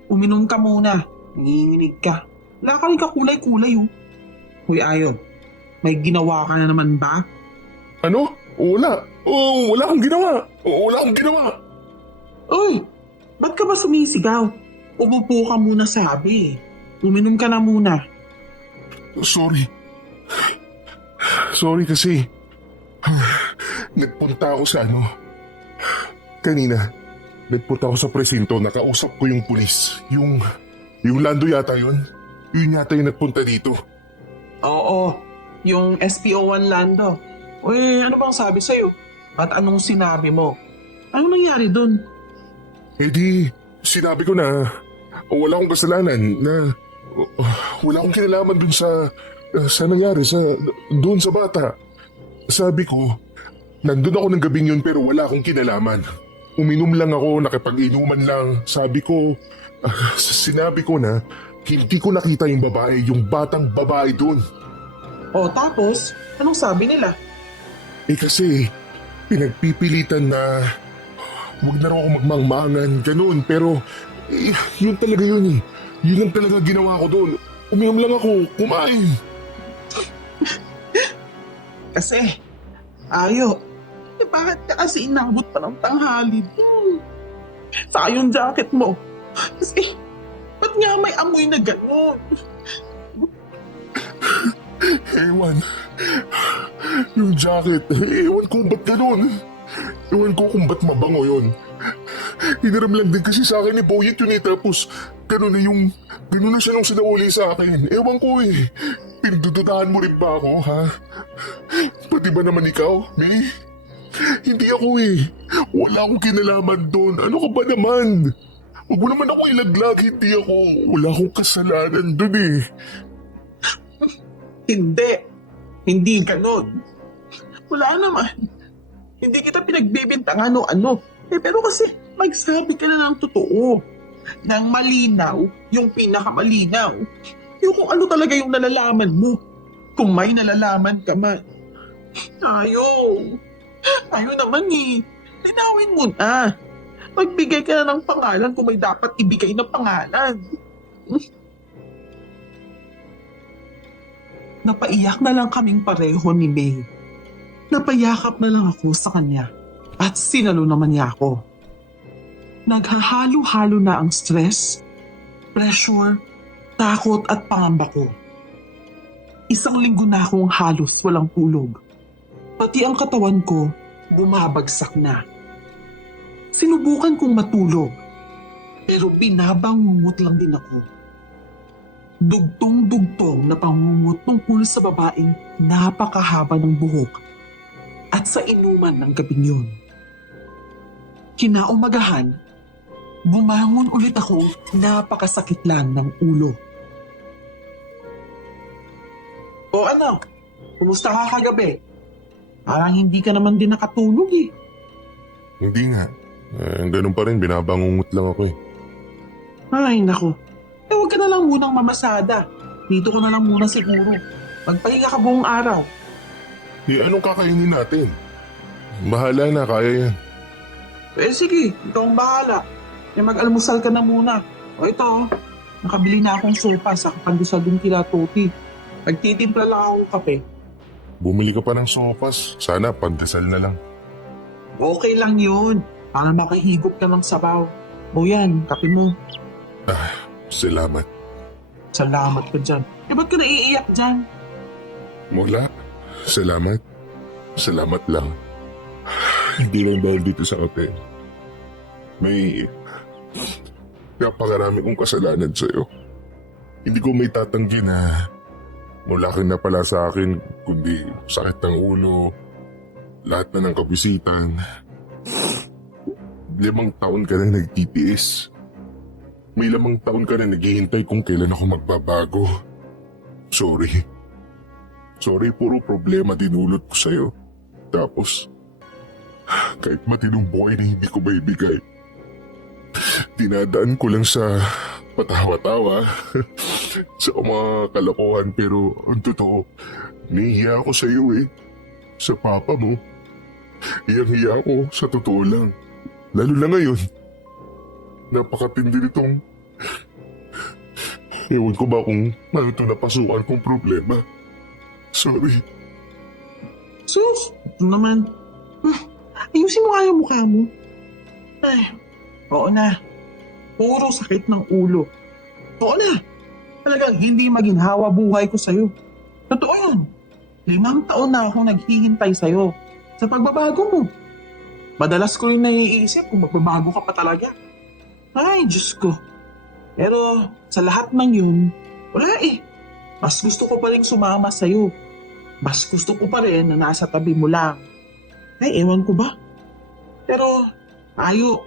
Uminom ka muna. Nanginginig ka. Wala ka rin kakulay-kulay, oh. Hoy, Ayo. May ginawa ka na naman ba? Ano? Wala. Wala akong ginawa. Wala akong ginawa. Uy! Ba't ka ba sumisigaw? Umupo ka muna sabi. Uminom ka na muna. Sorry. Sorry kasi. Nagpunta ako sa Kanina, nagpunta ako sa presinto. Nakausap ko yung pulis. Yung Lando yata yun. Yun yata yung nagpunta dito. Oo. Yung SPO1 Lando. Uy, ano bang sabi sa'yo? At anong sinabi mo? Anong nangyari dun? Eh di, sinabi ko na wala akong kasalanan, na wala akong kinalaman dun sa nangyari doon sa bata. Sabi ko, nandun ako ng gabing yun pero wala akong kinalaman. Uminom lang ako, nakipag-inuman lang. Sabi ko, sinabi ko na hindi ko nakita yung babae, yung batang babae dun. O tapos, anong sabi nila? Eh kasi, pinagpipilitan na huwag na raw ako magmangmangan, ganun. Pero, yun talaga yun eh. Yun ang talaga ginawa ko doon. Uminom lang ako, kumain. Kasi, Ayo, bakit ka kasi inabot pa ng tanghali doon? Saka yung jacket mo. Kasi, ba't nga may amoy na gano'n? Ewan. Yung jacket, ewan ko ba't ganun. Ewan ko kung ba't mabango yun. Hiniram lang din kasi sa akin ni Boyet yun eh. Tapos, ganun na siya nung sinauli sa akin. Ewan ko eh. Pinagdududahan mo rin ba ako, ha? Pati ba naman ikaw, May? Hindi ako eh. Wala akong kinalaman doon. Ano ka ba naman? Huwag mo naman ako ilaglag. Hindi ako. Wala akong kasalanan doon eh. Hindi. Hindi ganon. Wala naman. Hindi kita pinagbibintangan o ano. Pero kasi magsabi ka na ng totoo. Nang malinaw, yung pinakamalinaw. Yung kung ano talaga yung nalalaman mo. Kung may nalalaman ka man. Ayaw naman eh. Linawin mo na. Magbigay ka na ng pangalan kung may dapat ibigay na pangalan. Napaiyak na lang kaming pareho ni May. Napayakap na lang ako sa kanya at sinalo naman niya ako. Naghahalo-halo na ang stress, pressure, takot at pangamba ko. Isang linggo na akong halos walang tulog. Pati ang katawan ko bumabagsak na. Sinubukan kong matulog, pero binabangungot lang din ako. Dugtong-dugtong na pangungot tungkol sa babaeng napakahaba ng buhok at sa inuman ng gabing yun. Kinaumagahan, bumangon ulit ako, napakasakit lang ng ulo. O ano, kumusta ka kagabi? Parang hindi ka naman din nakatulog eh. Hindi nga. Ganun pa rin, binabangungot lang ako eh. Ay nako, huwag ka na lang munang mamasada. Dito ka na lang muna siguro. Magpahinga ka buong araw. Anong kakainin natin? Bahala na, kaya yan. Sige, ikaw ang bahala. Mag-almusal ka na muna. O ito, nakabili na akong sopa sa pandesal din kila Toti. Nagtitimpla lang akong kape. Bumili ka pa ng sopas. Sana pandesal na lang. Okay lang yun, para makahigop ka ng sabaw. O yan, kape mo. Salamat. Salamat ka dyan. Ba't ka naiiyak dyan? Wala. Salamat. Salamat lang. Hindi lang dahil dito sa kape. May napakarami kong kasalanan sa'yo. Hindi ko may tatanggi na wala ka na pala sa akin, kundi sakit ng ulo, lahat na ng kabisitan. 5 taon ka na nagtitiis. May 5 taon ka na naghihintay kung kailan ako magbabago. Sorry. Sorry, puro problema dinulot ko sa'yo. Tapos, kahit matinong buhay na hindi ko maibigay, dinadaan ko lang sa patawa-tawa, sa mga kalokohan, pero ang totoo, nahihiya ako sa'yo eh. Sa papa mo. Hiyang-hiya ako, sa totoo lang. Lalo na ngayon. Napakatindi nitong... Ewan ko ba kung ano ito napasukan kong problema. Sorry. Sus, ito naman. Ayusin mo nga yung mukha mo. Ay, oo na. Puro sakit ng ulo. Oo na. Talagang hindi maginhawa buhay ko sa'yo. Totoo yun. 5 taon na akong naghihintay sa'yo sa pagbabago mo. Madalas ko rin naiisip kung magbabago ka pa talaga. Ay, Diyos ko. Pero sa lahat ng yun, wala eh. Mas gusto ko pa rin sumama sa'yo. Mas gusto ko pa rin na nasa tabi mo lang. Ay, ewan ko ba? Pero, ayo,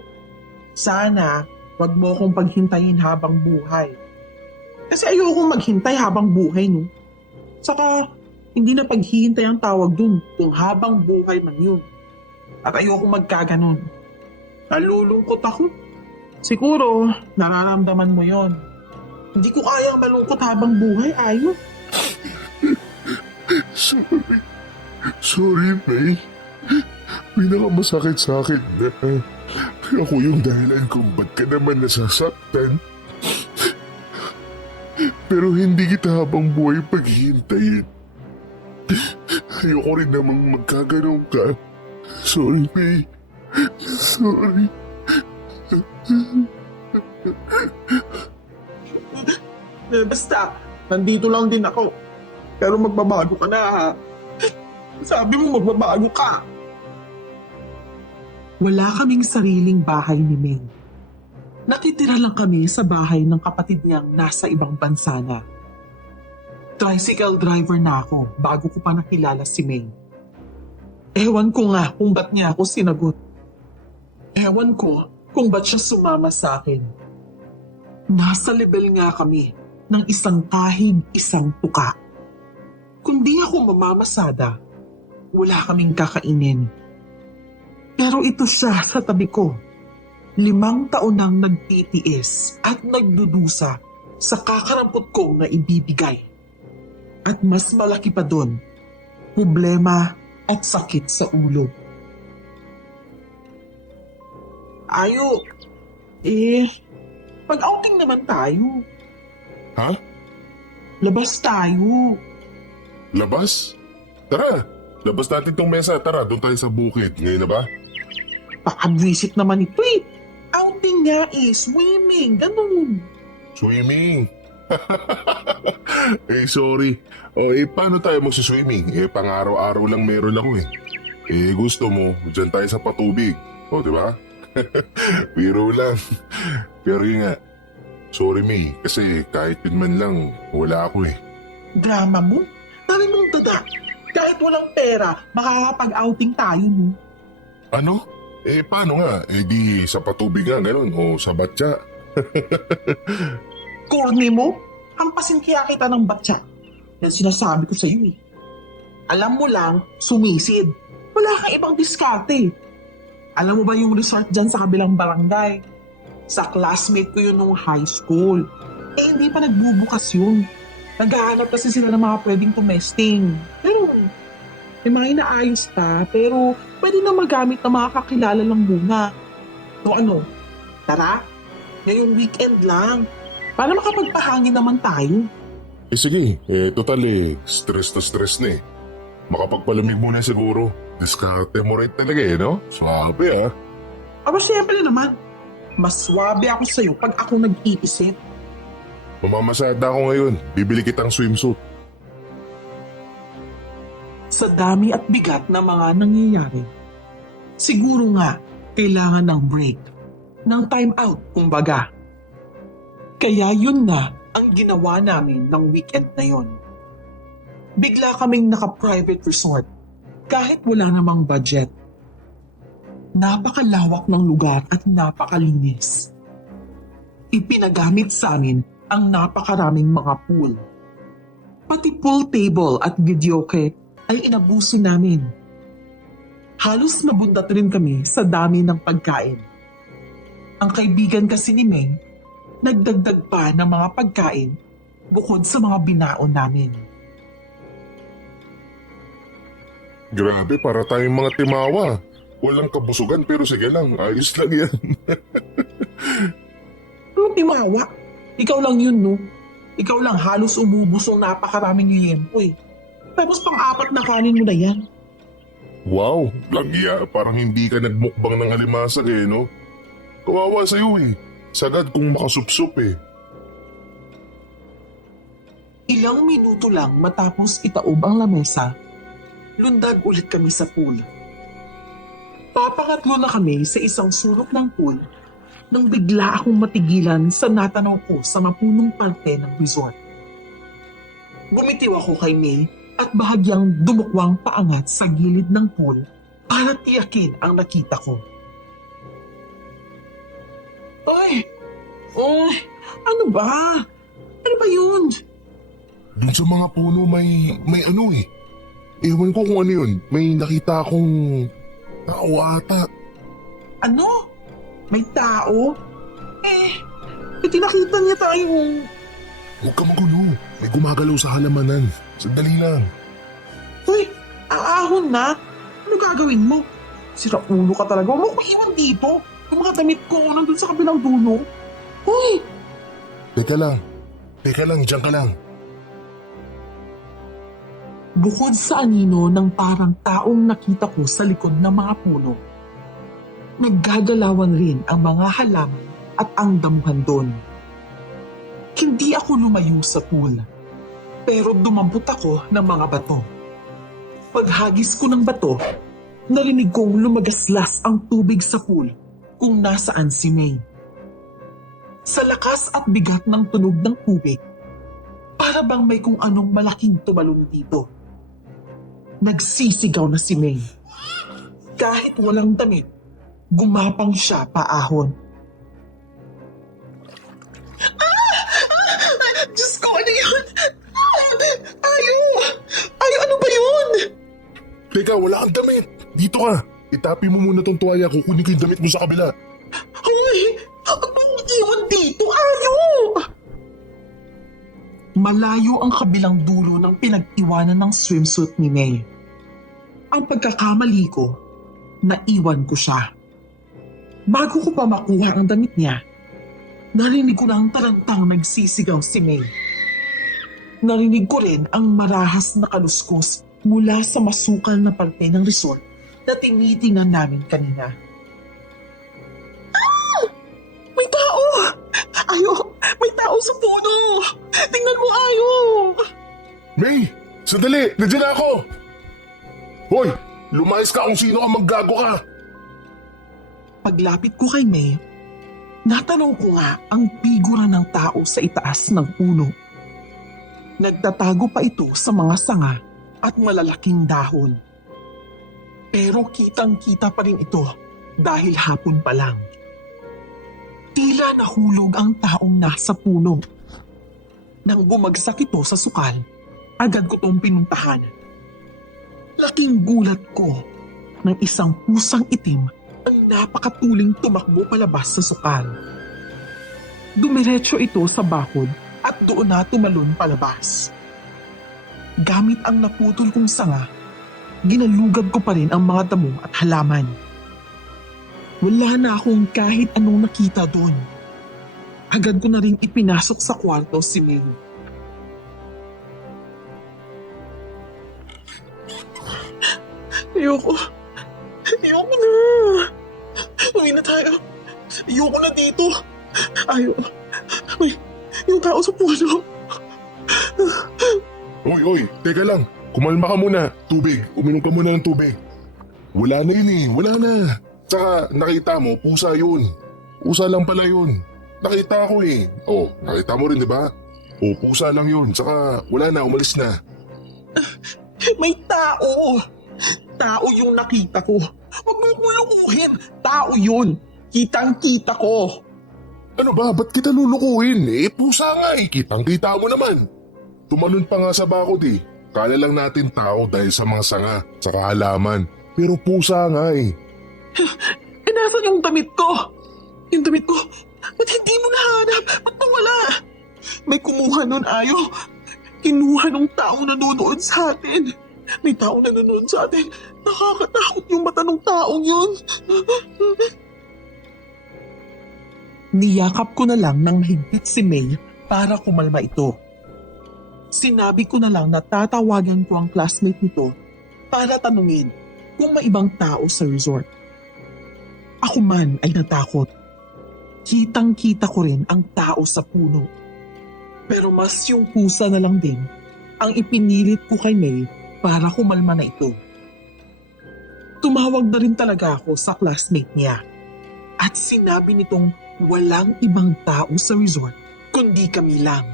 sana wag mo akong paghintayin habang buhay. Kasi ayokong maghintay habang buhay, no? Saka, hindi na paghihintay ang tawag dun kung habang buhay man yun. At ayokong magkaganon. Nalulungkot ako. Siguro, nararamdaman mo yon. Hindi ko kayang malungkot habang buhay, ayo. Sorry. Sorry, May. Pinakamasakit sa akin na ako yung dahilan kung ba't ka naman nasasaktan. Pero hindi kita habang buhay paghihintayin. Ayoko rin namang magkaganon ka. Sorry, May. Sorry. Basta, nandito lang din ako. Pero magbabago ka na, ha? Sabi mo magbabago ka. Wala kaming sariling bahay ni Meng. Nakitira lang kami sa bahay ng kapatid niyang nasa ibang bansa na. Tricycle driver na ako bago ko pa nakilala si Meng. Ewan ko nga kung ba't niya ako sinagot. Ewan ko kung ba't siya sumama sa akin. Nasa level nga kami ng isang kahig, isang tuka. Kung di ako mamamasada, wala kaming kakainin. Pero ito siya sa tabi ko. 5 taon nang nagtitiis at nagdudusa sa kakarampot kong na ibibigay. At mas malaki pa doon, problema at sakit sa ulo. Ayo, pag-outing naman tayo. Ha? Labas tayo. Labas? Tara, labas natin tong mesa. Tara, doon tayo sa bukid. Ngayon na ba? Pakabwisit naman ito eh. Outing nga eh, swimming, ganun. Swimming. Sorry. Paano tayo magsiswimming? Pang-araw-araw lang meron ako eh. Gusto mo, dyan tayo sa patubig. Di ba? Biro lang. Pero yun nga, sorry May, kasi kahit yun man lang, wala ako eh. Drama mo? Dami mong dada. Kahit walang pera, makakapag-outing tayo no. Ano? Paano nga? Di sa patubig nga, ganun, o sa batya. Korne mo? Hampasin kaya kita ng batya. Yan sinasabi ko sa iyo eh. Alam mo lang, sumisid. Wala kang ibang diskarte. Alam mo ba yung resort dyan sa kabilang barangay? Sa classmate ko yun nung high school. Hindi pa nagbubukas yun. Naghahanap kasi sila ng mga pwedeng tumesting. Pero, may mga inaayos pa, pero pwede na magamit ng mga kakilala lang muna. So ano, tara, ngayong weekend lang. Para makapagpahangin naman tayo. Sige, total stress na stress na eh. Makapagpalamig muna siguro. Diskarte mo rin talaga no? Swabe ah. Aba syempre naman, mas swabe ako sa'yo pag ako nag-iisip. Mamamasada ako ngayon. Bibili kitang swimsuit. Sa dami at bigat na mga nangyayari, siguro nga kailangan ng break, ng time out kumbaga. Kaya yun na ang ginawa namin ng weekend na yun. Bigla kaming naka-private resort kahit wala namang budget. Napakalawak ng lugar at napakalinis. Ipinagamit sa amin ang napakaraming mga pool. Pati pool table at videoke ay inabuso namin. Halos nabundat rin kami sa dami ng pagkain. Ang kaibigan kasi ni Meng, nagdagdag pa ng mga pagkain bukod sa mga binaon namin. Grabe, para tayong mga timawa. Walang kabusugan pero sige lang, ayos lang yan. Ano timawa? Ikaw lang yun, no? Ikaw lang halos umubos ng napakaraming yuyempo eh. Tapos pang-apat na kanin mo na yan. Wow, langya, parang hindi ka nagmukbang ng halimasag no? Kawawa sa'yo sagad kung makasupsup Ilang minuto lang matapos itaob ang lamesa, lundag ulit kami sa pool. Papangatlo na kami sa isang sulok ng pool nang bigla akong matigilan sa natanaw ko sa mapunong parte ng resort. Bumitiw ako kay May at bahagyang dumukwang paangat sa gilid ng pool para tiyakin ang nakita ko. Ay! Ay! Ano ba? Ano ba yun? Dun sa mga puno may ano Ewan ko kung ano yun. May nakita akong tao ata. Ano? May tao? Tinakita niya tayo. Huwag ka magulo. May gumagalaw sa halamanan. Sandali lang. Uy, aahon na. Ano gagawin mo? Sira ulo ka talaga. Huwag mo ko iwan dito. Yung mga damit ko nandun sa kabilang dulo. Uy! Teka lang, dyan ka lang. Bukod sa anino ng parang taong nakita ko sa likod ng mga puno, naggagalawan rin ang mga halaman at ang damuhan doon. Hindi ako lumayo sa pool, pero dumambot ako ng mga bato. Paghagis ko ng bato, narinig kong lumagaslas ang tubig sa pool kung nasaan si May. Sa lakas at bigat ng tunog ng tubig, para bang may kung anong malaking tumalon dito. Nagsisigaw na si May. Kahit walang damit, gumapang siya paahon. Diyos ko, ano yun? Ayo! Ayo, ano ba yun? Teka, wala kang damit. Dito ka. Itapi mo muna tong tuwalya. Kukunin ko yung damit mo sa kabila. Ay! Huwag mong iwan dito! Ayo! Malayo ang kabilang dulo ng pinag-iwanan ng swimsuit ni May. Ang pagkakamali ko, naiwan ko siya. Bago ko pa makuha ang damit niya, Narinig ko na ang tarantang nagsisigaw si May. Narinig ko rin ang marahas na kaluskos mula sa masukal na parte ng resort na tinitingnan namin kanina. Ah! May tao! Ayo! May tao sa puno! Tingnan mo, Ayo! May! Sandali! Nandiyan na ako! Hoy! Lumayas ka kung sino ka maggago ka! Paglapit ko kay May, natanong ko nga ang figura ng tao sa itaas ng puno. Nagtatago pa ito sa mga sanga at malalaking dahon. Pero kitang-kita pa rin ito dahil hapon pa lang. Tila nahulog ang taong nasa puno. Nang bumagsak ito sa sukal, agad ko itong pinuntahan. Laking gulat ko ng isang pusang itim ang napakatuling tumakbo palabas sa sukal. Dumiretso ito sa bakod at doon na tumalon palabas. Gamit ang naputol kong sanga, ginalugad ko pa rin ang mga damo at halaman. Wala na akong kahit anong nakita doon. Agad ko na rin ipinasok sa kwarto si May. Ayoko. Ayoko na. Uwi na tayo. Ayoko na dito. Ayoko. May, yung tao sa puso. Oy, teka lang. Kumalma ka muna. Tubig. Uminom ka muna ng tubig. Wala na yun eh. Wala na. Tsaka nakita mo, pusa yun. Pusa lang pala yun. Nakita ko eh. Oh, nakita mo rin di ba? Oh, pusa lang yun. Tsaka wala na, umalis na. May tao. Tao yung nakita ko. Huwag mo kulukuhin. Tao yun. Kitang-kita ko. Ano ba? Ba't kita lulukuhin? Eh, pusa nga eh. Kitang-kita mo naman. Tumalon pa nga sa bakod eh. Kala lang natin tao dahil sa mga sanga, tsaka halaman. Pero pusa nga eh. Eh, nasan yung damit ko? Yung damit ko? Ba't hindi mo nahanap? Ba't nawala? May kumuha nun, Ayo. Kinuha ng taong nanonood sa atin. May taong nanonood sa atin. Nakakatakot yung mata ng taong yun. Niyakap ko na lang ng mahigpit si May para kumalma ito. Sinabi ko na lang na tatawagan ko ang classmate nito para tanungin kung may ibang tao sa resort. Ako man ay natakot. Kitang-kita ko rin ang tao sa puno. Pero mas yung pusa na lang din ang ipinilit ko kay May para kumalma na ito. Tumawag na rin talaga ako sa classmate niya at sinabi nitong walang ibang tao sa resort kundi kami lang.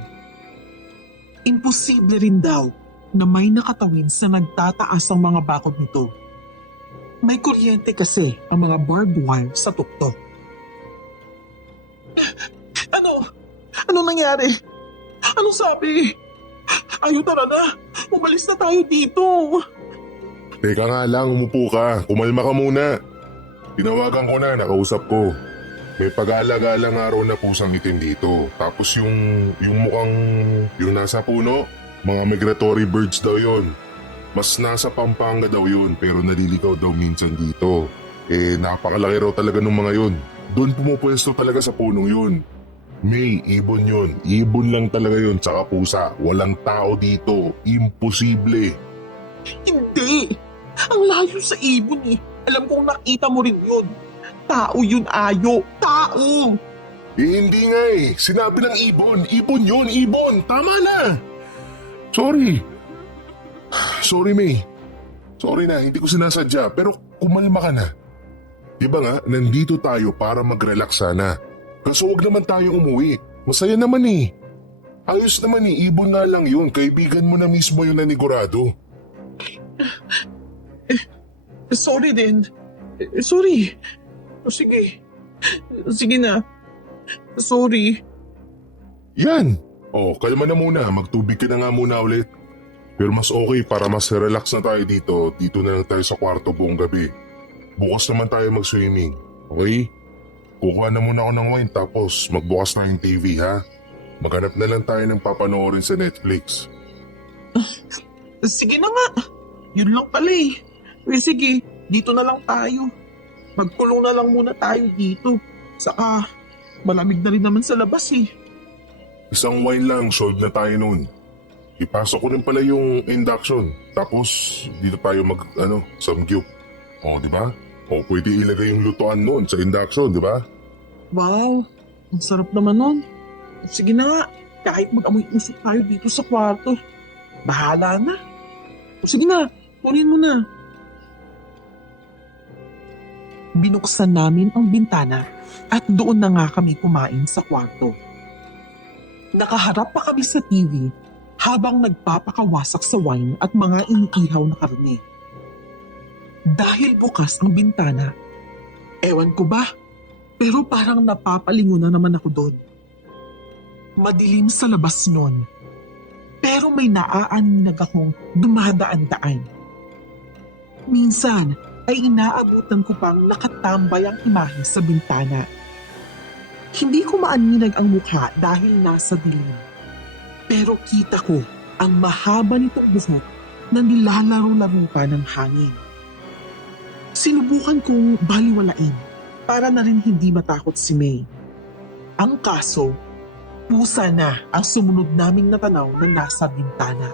Imposible rin daw na may nakatawid sa nagtataas ang mga bakod nito. May kuryente kasi ang mga barbed wire sa tuktok. Ano? Anong nangyari? Anong sabi? Ayaw, tara na. Umalis na tayo dito. Teka nga lang, umupo ka. Kumalma ka muna. Tinawagan ko na, nakausap ko. May pag-aalaga nga raw na pusang itim dito. Tapos yung nasa puno, mga migratory birds daw yon. Mas nasa Pampanga daw yun, pero naliligaw daw minsan dito. Eh, napakalaki raw talaga ng mga yun. Doon pumupwesto talaga sa punong yun. May, ibon yun. Ibon lang talaga yun, tsaka pusa. Walang tao dito. Imposible. Hindi. Ang layo sa ibon eh. Alam kong nakita mo rin yun. Tao yun, Ayo. Tao. Eh, hindi nga eh. Sinabi ng ibon. Ibon yun, ibon. Tama na. Sorry. Sorry, May. Sorry na, hindi ko sinasadya. Pero kumalma ka na. Diba nga, nandito tayo para mag-relax sana. Kaso huwag naman tayong umuwi. Masaya naman eh. Ayos naman eh, ibon nga lang yun. Kaibigan mo na mismo yung nanigurado. Sorry din. Sorry. Sige. Sige na. Sorry. Yan. Oh, kalma na muna. Magtubig ka na nga muna ulit. Pero mas okay para mas relax na tayo dito. Dito na lang tayo sa kwarto buong gabi. Bukas naman tayo mag-swimming. Okay? Kukuha na muna ako ng wine tapos magbukas na yung TV ha. Maghanap na lang tayo ng papanoorin sa Netflix. Sige na nga. Yun lang pala eh. Sige, dito na lang tayo. Magkulong na lang muna tayo dito. Saka, Malamig na rin naman sa labas eh. Isang wine lang, solve na tayo nun. Ipasok ko rin pala yung induction. Tapos, dito tayo samgyup. O, di ba? O, pwede ilagay yung lutuan noon sa induction, di ba? Wow, ang sarap naman nun. Sige na nga, kahit mag-amoy usok tayo dito sa kwarto. Bahala na. Sige na, kunin mo na. Binuksan namin ang bintana at doon na nga kami kumain sa kwarto. Nakaharap pa kami sa TV habang nagpapakawasak sa wine at mga iniihaw na karne. Dahil bukas ang bintana, ewan ko ba, pero parang napapalingon na naman ako doon. Madilim sa labas noon, pero may naaaninag akong dumadaan-daan. Minsan ay inaabutan ko pang nakatambay ang imahe sa bintana. Hindi ko maaninag ang mukha dahil nasa dilim. Pero kita ko ang mahaba nitong buhok na nilalaro-laro pa ng hangin. Sinubukan kong baliwalain para na rin hindi matakot si May. Ang kaso, pusa na ang sumunod naming natanaw na nasa bintana.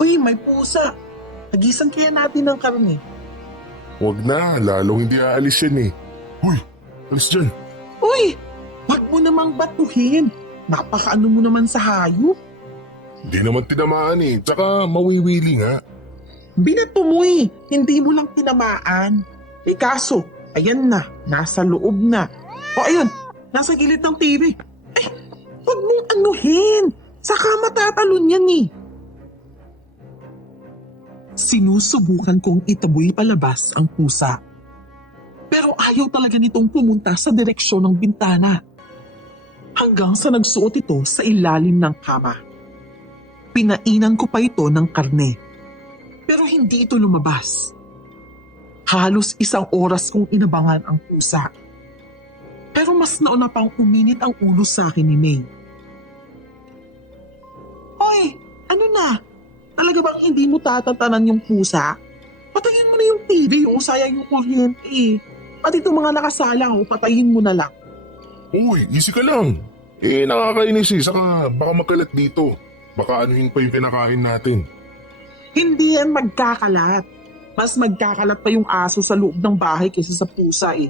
Uy, may pusa! Hagisan kaya natin ng karne. Huwag na, lalong hindi aalis yan eh. Uy, alis dyan. Uy! Wag mo namang batuhin! Napakaano mo naman sa hayop. Hindi naman tinamaan eh, tsaka mawiwili nga. Binato mo eh, hindi mo lang tinamaan. Eh kaso, ayan na, nasa loob na. O ayun, nasa gilid ng TV. Eh, wag mong anuhin. Saka matatalon yan eh. Sinusubukan kong itaboy palabas ang pusa. Pero ayaw talaga nitong pumunta sa direksyon ng bintana. Hanggang sa nagsuot ito sa ilalim ng kama. Pinainan ko pa ito ng karne. Pero hindi ito lumabas. Halos 1 oras kong inabangan ang pusa. Pero mas nauna pang uminit ang ulo sa akin ni May. Hoy, ano na? Talaga bang hindi mo tatatanan yung pusa? Patayin mo na yung TV o sayang yung kuryente eh. At itong mga nakasalang o patayin mo na lang. Uy, easy ka lang. Eh, nakakainis eh, saka baka magkalat dito. Baka anuhin pa yung kinakain natin. Hindi yan magkakalat. Mas magkakalat pa yung aso sa loob ng bahay kaysa sa pusa eh.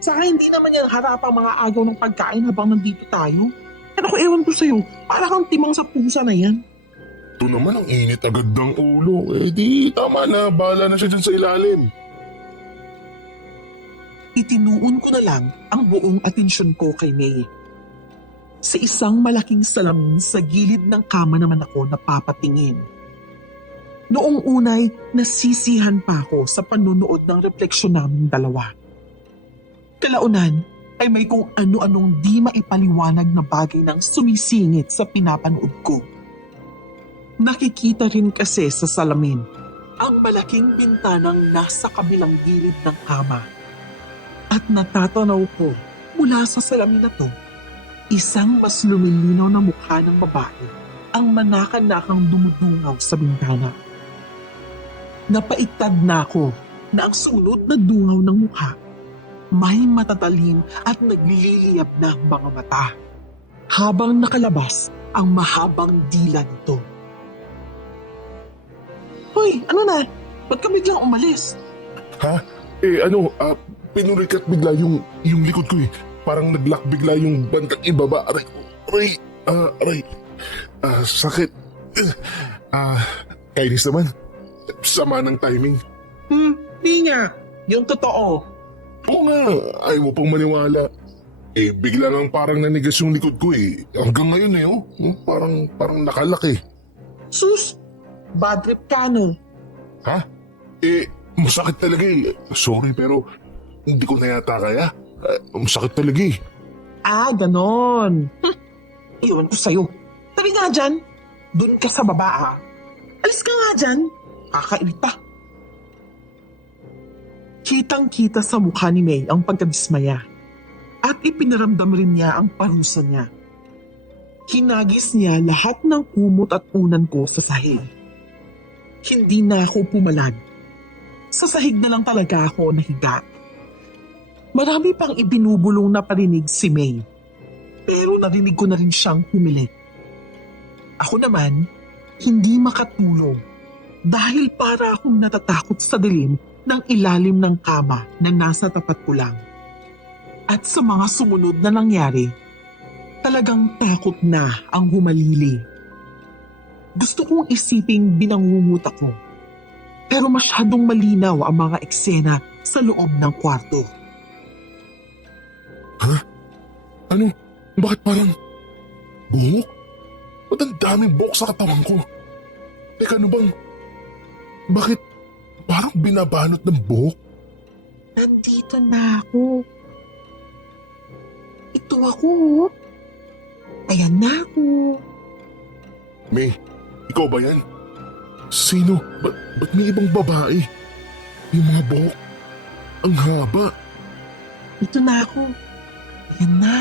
Saka hindi naman yan harap ang mga agaw ng pagkain habang nandito tayo. Pero kung ewan ko sa'yo, para kang timang sa pusa na yan. Ito naman ang init agad ng ulo. Eh di, tama na, bahala na siya dyan sa ilalim. Itinuon ko na lang ang buong atensyon ko kay May. Sa isang malaking salamin sa gilid ng kama naman ako napapatingin. Noong unay, nasisihan pa ako sa panunood ng refleksyon naming dalawa. Kalaunan ay may kung ano-anong di maipaliwanag na bagay ng sumisingit sa pinapanood ko. Nakikita rin kasi sa salamin ang malaking bintanang nasa kabilang gilid ng kama. At natatanaw ko mula sa salamin na to, isang mas lumilinaw na mukha ng babae ang manakan-nakang dumudungaw sa bintana. Napaiktad na ako na ang sunod na dungaw ng mukha may matatalim at nagliliyab na ang mga mata habang nakalabas ang mahabang dila nito. Hoy, ano na? Ba't ka biglang umalis? Ha? Pinurikat bigla yung likod ko eh. Parang naglock bigla yung bandang ibaba. Aray. Sakit. Kainis naman. Sama ng timing. Di nga. Yung totoo. Oo nga, ayaw mo pang maniwala. Eh, bigla nang parang nanigas yung likod ko eh. Hanggang ngayon eh, oh. Parang nakalaki. Sus, bad trip ka no? Ha? Eh, masakit talaga eh. Sorry pero hindi ko na yata kaya. Masakit talaga eh. Ah, ganon. Iwan ko sa'yo. Tabi nga dyan. Doon ka sa baba ah. Alis ka nga dyan. Kakairita. Kitang-kita sa mukha ni May ang pagkadismaya. At ipinaramdam rin niya ang parusa niya. Hinagis niya lahat ng kumot at unan ko sa sahig. Hindi na ako pumalag. Sa sahig na lang talaga ako nahiga. Marami pang ibinubulong na parinig si May. Pero narinig ko na rin siyang humilik. Ako naman, hindi makatulog dahil para akong natatakot sa dilim ng ilalim ng kama na nasa tapat ko lang. At sa mga sumunod na nangyari, talagang takot na ang humalili. Gusto kong isiping binangungot ako, pero masyadong malinaw ang mga eksena sa loob ng kwarto. Ano? Bakit parang buhok? Ba't ang daming buhok sa katawan ko? Teka, ano bang... Bakit parang binabanot ng buhok? Nandito na ako. Ito ako. Ayan na ako. May, ikaw ba yan? Sino? Ba't may ibang babae? Yung mga buhok, ang haba. Ito na ako. Ayan na.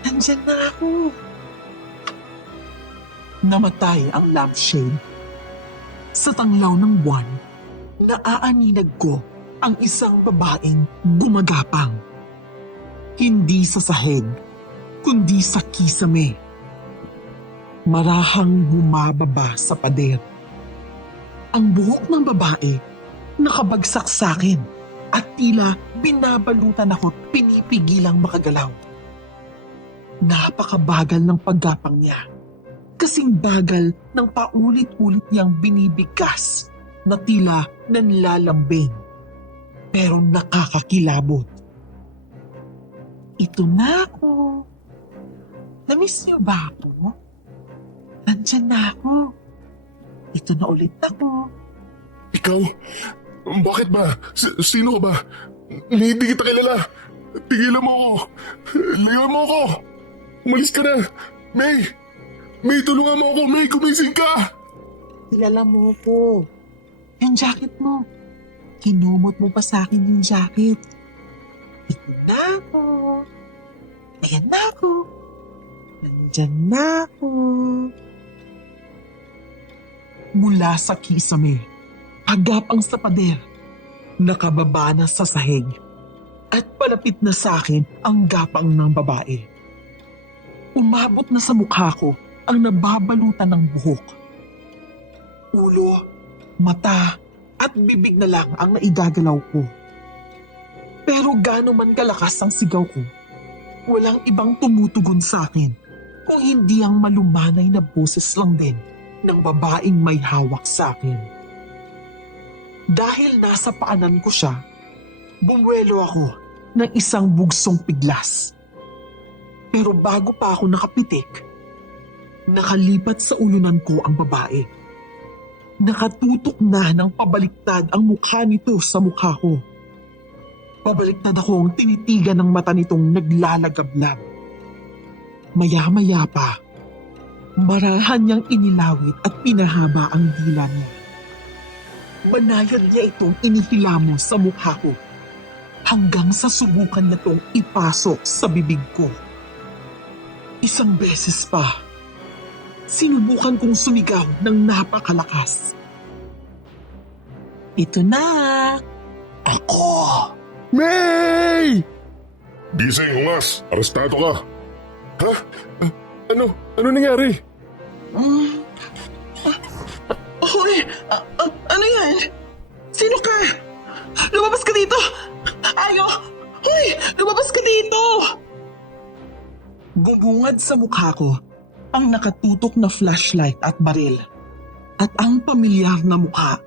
Nandyan na ako. Namatay ang lampshade. Sa tanglaw ng buwan, naaaninag ko ang isang babaeng gumagapang. Hindi sa sahig, kundi sa kisame. Marahang bumababa sa pader. Ang buhok ng babae nakabagsak sa akin at tila binabalutan ako't pinipigilang makagalaw. Napakabagal ng paggapang niya. Kasing bagal ng paulit-ulit niyang binibigkas na tila nanlalambing. Pero nakakakilabot. Ito na ako. Namiss niyo ba ako? Nandyan na ako. Ito na ulit ako. Ikaw? Bakit ba? Sino ka ba? Hindi kita kilala. Tigilan mo ako. Layuan mo ako. Umalis ka na. May! May, tulungan mo ako. May, gumising ka! Kilala mo ko. Yung jacket mo. Kinumot mo pa sa akin yung jacket. Ito na ako. Ayan na ako. Nandyan na ako. Mula sa kisame, agapang sa pader, nakababa na sa sahig, at palapit na sa akin ang gapang ng babae. Umabot na sa mukha ko ang nababalutan ng buhok. Ulo, mata, at bibig na lang ang naigagalaw ko. Pero gaano man kalakas ang sigaw ko, walang ibang tumutugon sa akin kung hindi ang malumanay na boses lang din ng babaeng may hawak sa akin. Dahil nasa paanan ko siya, bumuelo ako ng isang bugsong piglas. Pero bago pa ako nakapitik, nakalipat sa ulunan ko ang babae. Nakatutok na ng pabaliktad ang mukha nito sa mukha ko. Pabaliktad akong tinitigan ng mata nitong naglalagablab. Maya-maya pa, marahan niyang inilawit at pinahaba ang dila niya. Banayad niya itong inihilamos sa mukha ko hanggang sa subukan niya itong ipasok sa bibig ko. Isang beses pa, sinubukan kong sumigaw ng napakalakas. Ito na! Ako! May! Gising, Hungas. Arestado ka. Ha? Ano? Ano nangyari? Hoy! Ano yan? Sino ka? Lumabas ka dito! Ayo! Hoy! Lumabas ka dito! Bumungad sa mukha ko ang nakatutok na flashlight at baril. At ang pamilyar na mukha,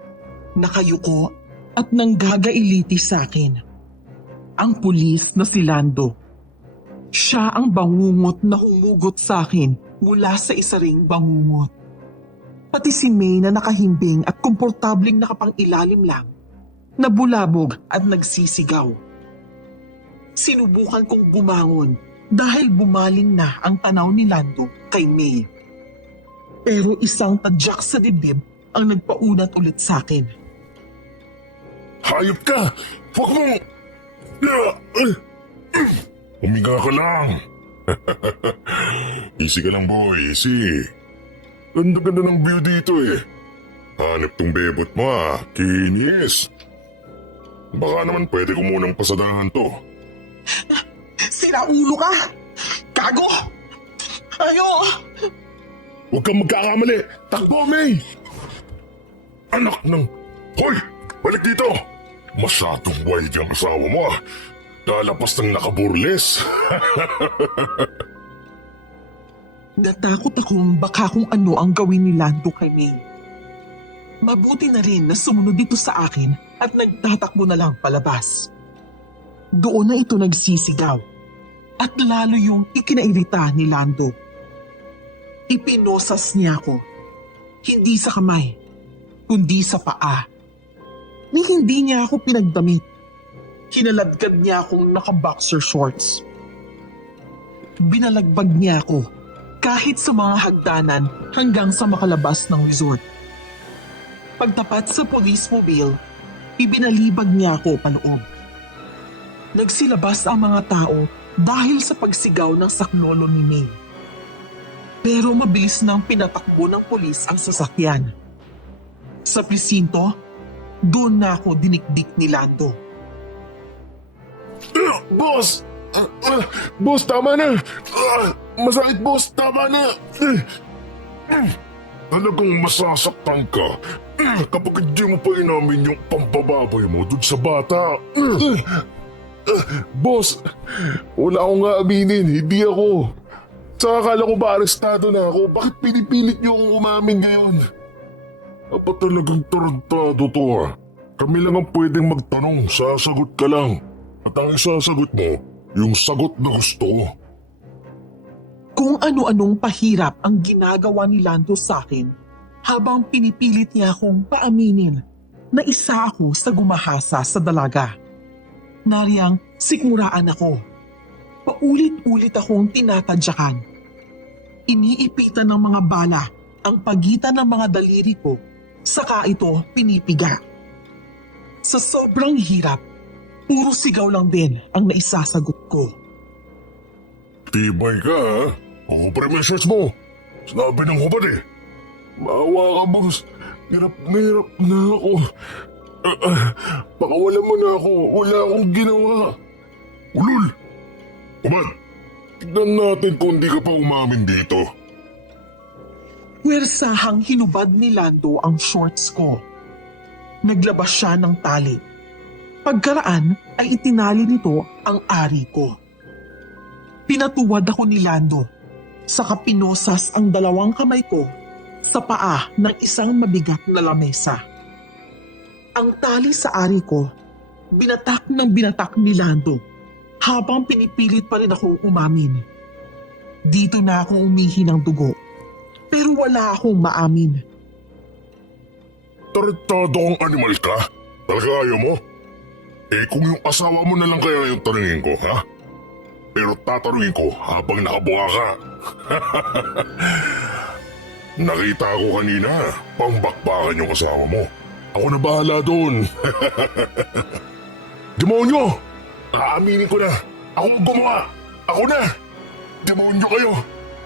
nakayuko at nanggagailiti sa akin. Ang pulis na si Lando. Siya ang bangungot na humugot sa akin mula sa isa ring bangungot. Pati si May na nakahimbing at komportabling nakapangilalim lang, nabulabog at nagsisigaw. Sinubukan kong bumangon dahil bumaling na ang tanaw ni Lando kay May. Pero isang tadyak sa dibdib ang nagpaunat ulit sa akin. Hayop ka! Huwag mong... Humiga ka lang. Easy ka lang, boy. Easy. Ganda-ganda ng view dito eh. Hanip tong bebot mo ah. Kinis. Baka naman pwede ko munang pasadahan to. Sira ulo ka! Gago! Ayo! Huwag kang magkakamali! Takbo, May! Anak ng... Hoy! Balik dito! Masyadong wild yung asawa mo ah. Lalapas ng nakaburles. Natakot akong baka kung ano ang gawin ni Lando kay May. Mabuti na rin na sumunod dito sa akin at nagtatakbo na lang palabas. Doon na ito nagsisigaw at lalo yung ikinairita ni Lando. Ipinosas niya ako, hindi sa kamay, kundi sa paa. Ni hindi niya ako pinagdamit. Kinaladkad niya akong naka-boxer shorts. Binalagbag niya ako kahit sa mga hagdanan hanggang sa makalabas ng resort. Pagtapat sa police mobile, ibinalibag niya ako paloob. Nagsilabas ang mga tao dahil sa pagsigaw ng saklolo ni May. Pero mabilis nang pinatakbo ng polis ang sasakyan. Sa presinto, doon na ako dinikdik ni Lando. Boss! Boss, tama na! Masakit, boss! Tama na! Talagang masasaktan ka kapag hindi mo pa inamin yung pambababoy mo dun sa bata. Boss, wala akong nga aminin, hindi ako. Saka akala ko ba arestado na ako? Bakit pinipilit niyo akong umamin ngayon? Apa talagang tarantado to ah? Kami lang ang pwedeng magtanong, sasagot ka lang. At ang isasagot mo, yung sagot na gusto ko. Kung ano-anong pahirap ang ginagawa ni Lando sa akin habang pinipilit niya akong paaminin na isa ako sa gumahasa sa dalaga. Nariyang sikmuraan ako. Paulit-ulit akong tinatadyakan. Iniipitan ng mga bala ang pagitan ng mga daliri ko, saka ito pinipiga. Sa sobrang hirap, puro sigaw lang din ang naisasagot ko. Tibay ka ha? Kupre message mo. Sinabi ng hubad eh. Maawa ka, boss. Hirap na ako. Pakawalan mo na ako. Wala akong ginawa. Ulul! Hubad, tignan natin kung di ka pa umamin dito. Puwersahang hinubad ni Lando ang shorts ko. Naglabas siya ng tali. Pagkaraan ay itinali nito ang ari ko. Pinatuwad ako ni Lando, saka pinosas ang dalawang kamay ko sa paa ng isang mabigat na lamesa. Ang tali sa ari ko, binatak ng binatak ni Lando habang pinipilit pa rin akong umamin. Dito na ako umihi ng dugo, pero wala akong maamin. Tarantado kang animal ka? Talaga ayaw mo? Eh kung yung asawa mo na lang kaya yung tanungin ko, ha? Pero tatanungin ko habang nakabuka ka. Nakita ko kanina, pangbakbakan yung asawa mo. Ako na bahala doon. Demonyo! Aaminin ko na. Ako ang gumawa. Ako na. Demonyo kayo.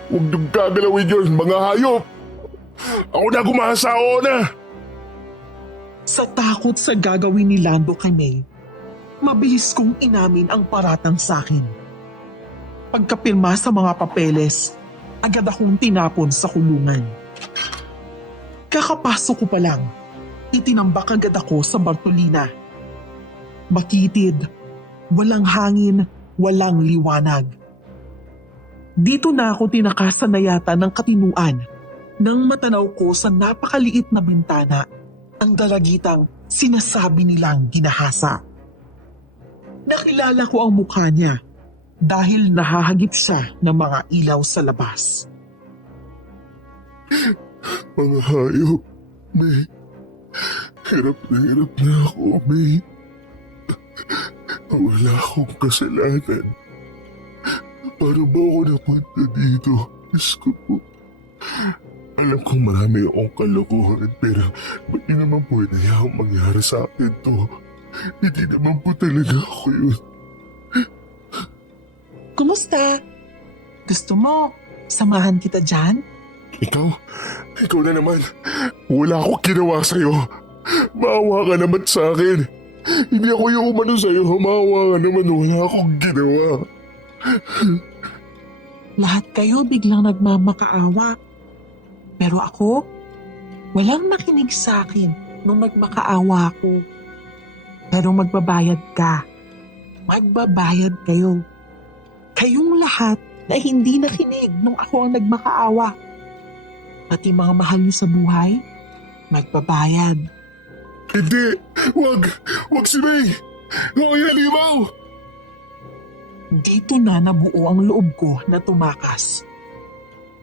Huwag niyong gagalawin yun, mga hayop. Ako na gumasa, ako na. Sa takot sa gagawin ni Lando kay May, mabilis kong inamin ang paratang sa akin. Pagkapirma sa mga papeles, agad akong tinapon sa kulungan. Kakapasok ko pa lang, itinambak agad ako sa Bartolina. Makitid, walang hangin, walang liwanag. Dito na ako tinakasan na yata ng katinuan nang matanaw ko sa napakaliit na bintana ang dalagitang sinasabi nilang ginahasa. Nakilala ko ang mukha niya dahil nahahagip siya ng mga ilaw sa labas. Mga hayop, May. Hirap na ako, May. Wala akong kasalanan. Paano ba ako napunta dito? Diyos ko po. Alam kong marami akong kalokohan pero hindi naman pwede yung mangyari sa akin to. Hindi naman po talaga ako yun. Kumusta? Gusto mo, samahan kita dyan? Ikaw na naman. Wala akong ginawa sa'yo. Maawa ka naman sa akin. Hindi ako yung umano sa'yo. Humawa ka naman. Wala akong ginawa. Lahat kayo biglang nagmamakaawa. Pero ako, walang nakinig sa akin nung nagmakaawa ako. Pero magbabayad ka. Magbabayad kayo. Kayong lahat na hindi nakinig nung ako ang nagmakaawa. Pati mga mahal niyo sa buhay, magbabayad. Hindi. Wag. Wag si May. Hoy, halimaw. Dito na nabuo ang loob ko na tumakas.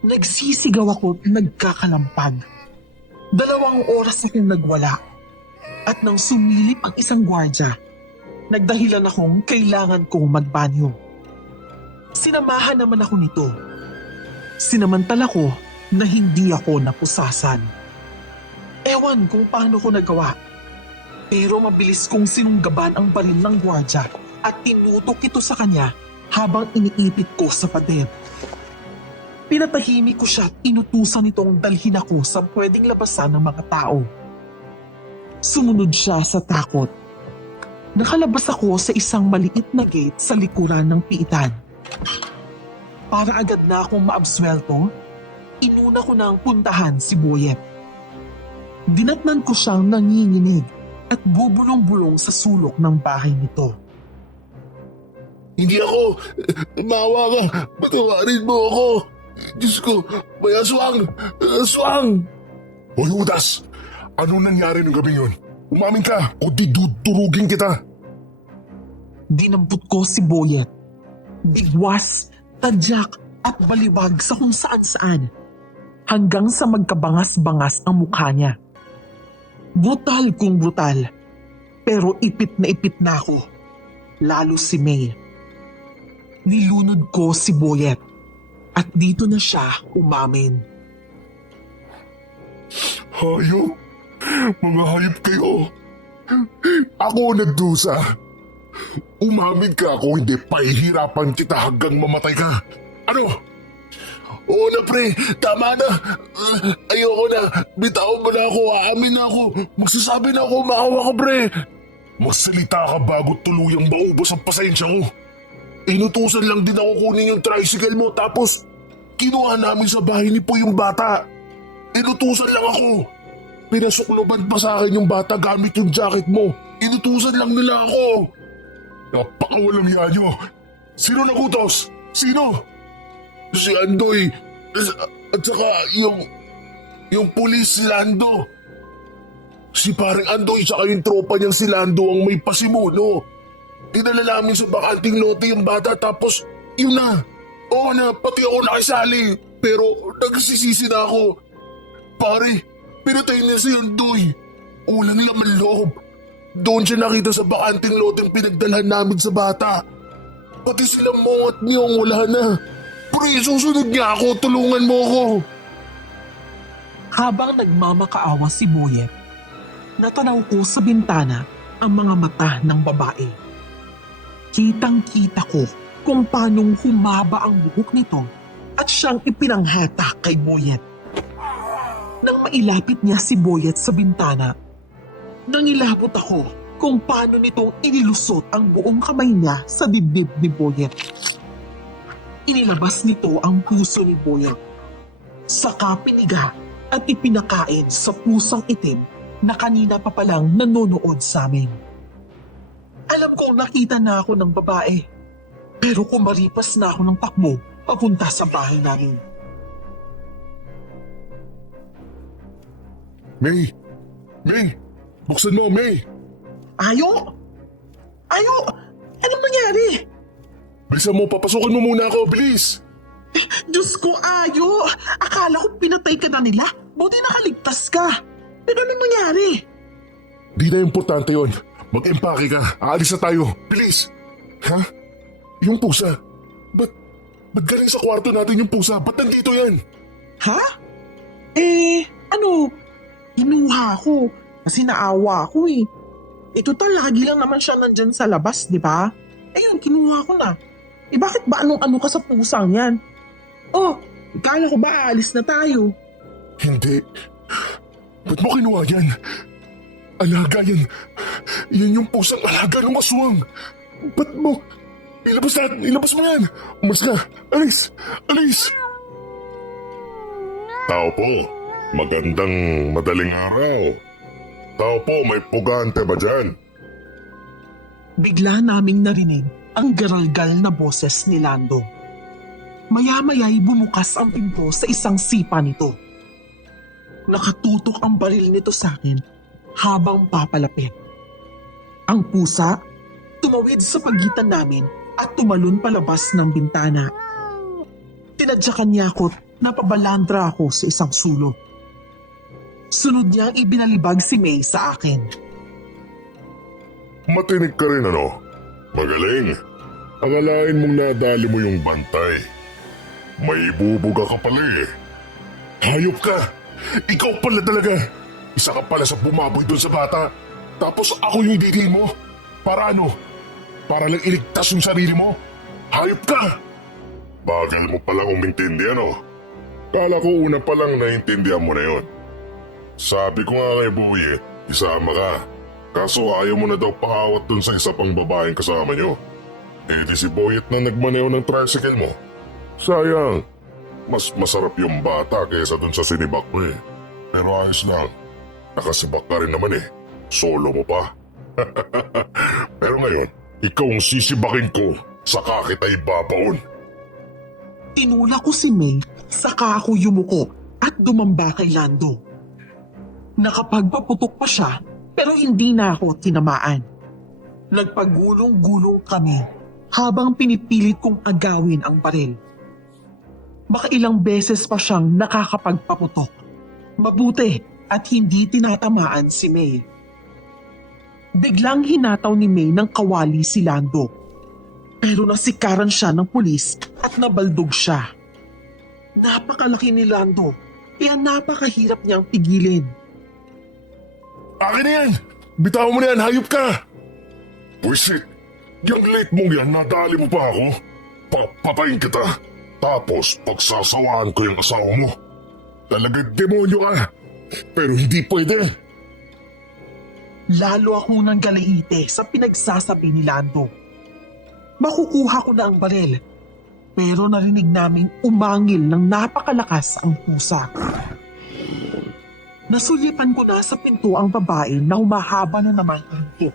Nagsisigaw ako at nagkakalampag. 2 oras akong nagwala. At nang sumilip ang isang gwardya, nagdahilan akong kailangan kong magbanyo. Sinamahan naman ako nito. Sinamantala ko na hindi ako napusasan. Ewan kung paano ko nagawa. Pero mabilis kong sinunggaban ang baril ng gwardya at tinutok ito sa kanya habang iniipit ko sa pader. Pinatahimik ko siya at inutusan itong dalhin ako sa pwedeng labasan ng mga tao. Sumunod siya sa takot. Nakalabas ako sa isang maliit na gate sa likuran ng piitan. Para agad na akong maabswelto, inuna ko nang puntahan si Boyet. Dinatnan ko siyang nanginginig at bubulong-bulong sa sulok ng bahay nito. Hindi ako. Maawa ka. Patawarin mo ako. Diyos ko, may aswang. Aswang. Hoy, Judas. Ano nangyari ng gabi yun? Umamin ka o di dudurugin kita. Dinampot ko si Boyet. Bigwas, tadyak at baliwag sa kung saan-saan. Hanggang sa magkabangas-bangas ang mukha niya. Brutal kung brutal. Pero ipit na ako. Lalo si May. Nilunod ko si Boyet. At dito na siya umamin. Hayop. Mga hayop kayo. Ako nagdusa. Umamin ka kung hindi pahihirapan kita hanggang mamatay ka. Ano? Oo na pre, tama na. Ayoko na. Bitawan mo na ako, aamin na ako. Magsasabi na ako, maawa ka pre. Magsalita ka bago tuluyang maubos ang pasensya ko. Inutusan lang din ako kunin yung tricycle mo tapos kinuha namin sa bahay ni Po yung bata. Inutusan lang ako. Pinasukloban pa sa akin yung bata gamit yung jacket mo. Inutusan lang nila ako. Napakawalang yan nyo. Sino nagutos? Sino? Si Andoy. At saka yung pulis Lando. Si parang Andoy tsaka yung tropa niyang si Lando ang may pasimuno. Dinala namin sa bakanting lote yung bata tapos yun na. Oo na, pati ako nakisali. Pero nagsisisi na ako. Pare, pinatay na si Andoy. Ulang laman loob. Doon siya nakita sa bakanting lote yung pinagdalhan namin sa bata. Pati sila Mong at Nyong wala na. Pre, susunod niya ako. Tulungan mo ako. Habang nagmamakaawa si Boyet, natanaw ko sa bintana ang mga mata ng babae. Kitang-kita ko kung paanong humaba ang buhok nito at siyang ipinanghatak kay Boyet. Nang mailapit niya si Boyet sa bintana, nangilabot ako kung paano nitong inilusot ang buong kamay niya sa dibdib ni Boyet. Inilabas nito ang puso ni Boyet. Saka piniga at ipinakain sa pusang itim na kanina pa palang nanonood sa amin. Alam kong nakita na ako ng babae, pero kumaripas na ako ng takbo papunta sa bahay namin. May! May! Buksan mo, May! Ayo! Ayo! Anong nangyari? Bilisan mo, papasukin mo muna ako, bilis! Diyos ko, Ayo! Akala ko pinatay ka na nila. Buti nakaligtas ka. Pero anong nangyari? Di na importante yon. Mag-empake ka. Aalis na tayo. Bilis! Ha? Yung pusa? Ba't galing sa kwarto natin yung pusa? Ba't nandito yan? Ha? Ano? Kinuha ko. Kasi naawa ako eh. Ito lagi lang naman siya nandyan sa labas, di ba? Ayun, kinuha ko na. Bakit ba anong-ano ka sa pusang yan? Oh, ikala ko ba aalis na tayo? Hindi. Ba't mo kinuha yan? Alaga yan. Yan yung pusang alaga ng aswang. Ba't mo? Ilabas mo yan. Umas ka. Alis. Alis. Tao po. Magandang madaling araw. Tao po, may pugante ba dyan? Bigla naming narinig ang garalgal na boses ni Lando. Maya-maya'y bumukas ang pinto sa isang sipa nito. Nakatutok ang baril nito sa akin habang papalapit. Ang pusa tumawid sa pagitan namin at tumalon palabas ng bintana. Tinadyakan niya ako na pabalandra ako sa isang sulok. Sunod niyang ibinalibag si May sa akin. Matinig ka rin ano? Magaling. Akalain mong nadali mo yung bantay. May ibubuga ka pala eh. Hayop ka! Ikaw pala talaga! Isa ka pala sa bumaboy doon sa bata. Tapos ako yung didil mo. Para ano? Para lang iligtas yung sarili mo? Hayop ka! Bagal mo palang umintindi ano? Kala ko una palang naintindihan mo na yun. Sabi ko nga kay Boye, isama ka. Kaso ayaw mo na daw pakawat dun sa isa pang babaeng kasama nyo. Eh di si Boyet na nagmaneho ng tricycle mo. Sayang, mas masarap yung bata kaysa dun sa sinibak mo eh. Pero ayos lang, nakasibak ka rin naman eh. Solo mo pa. Pero ngayon, ikaw ang sisibakin ko, saka kita ibabaon. Tinula ko si May, saka ako yumuko at dumamba kay Lando. Nakapagpaputok pa siya, pero hindi na ako tinamaan. Nagpagulong-gulong kami habang pinipilit kong agawin ang baril. Makailang beses pa siyang nakakapagpaputok. Mabuti at hindi tinatamaan si May. Biglang hinataw ni May ng kawali si Lando. Pero nasikaran siya ng pulis at nabaldog siya. Napakalaki ni Lando, kaya napakahirap niyang pigilin. Akin na yan! Bitaw mo na yan, hayop ka! Buisit, yung late mong yan, nadali mo pa ako. Papapain kita. Tapos pagsasawaan ko yung asawa mo. Talagang demonyo ka. Pero hindi pwede. Lalo akong nanggalahite sa pinagsasabi ni Lando. Makukuha ko na ang baril. Pero narinig naming umangil ng napakalakas ang pusa. Nasulipan ko na sa pinto ang babae na humahaba na naman ang ito.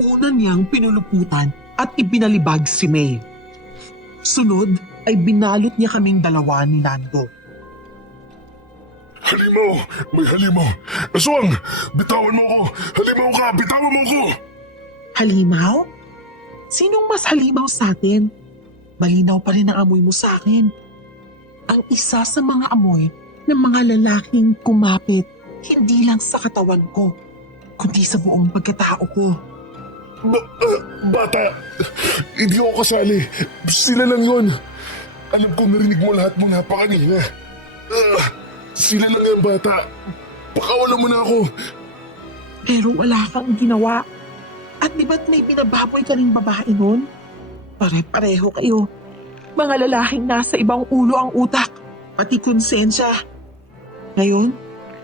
Una niyang pinuluputan at ibinalibag si May. Sunod ay binalot niya kaming dalawa ni Lando. Halimaw! May halimaw! Aswang! Bitawan mo ko! Halimaw ka! Bitawan mo ko! Halimaw? Sinong mas halimaw sa atin? Malinaw pa rin ang amoy mo sa akin. Ang isa sa mga amoy ng mga lalaking kumapit, hindi lang sa katawan ko, kundi sa buong pagkatao ko. Bata! Hindi ako kasali. Sila lang yun. Alam ko narinig mo lahat mo nga pa kanina. Sila lang yan, bata. Pakawalan mo na ako. Pero wala kang ginawa. At di ba't may binababoy ka rin babae nun? Pare-pareho kayo. Mga lalaking nasa ibang ulo ang utak, pati konsensya. Ngayon,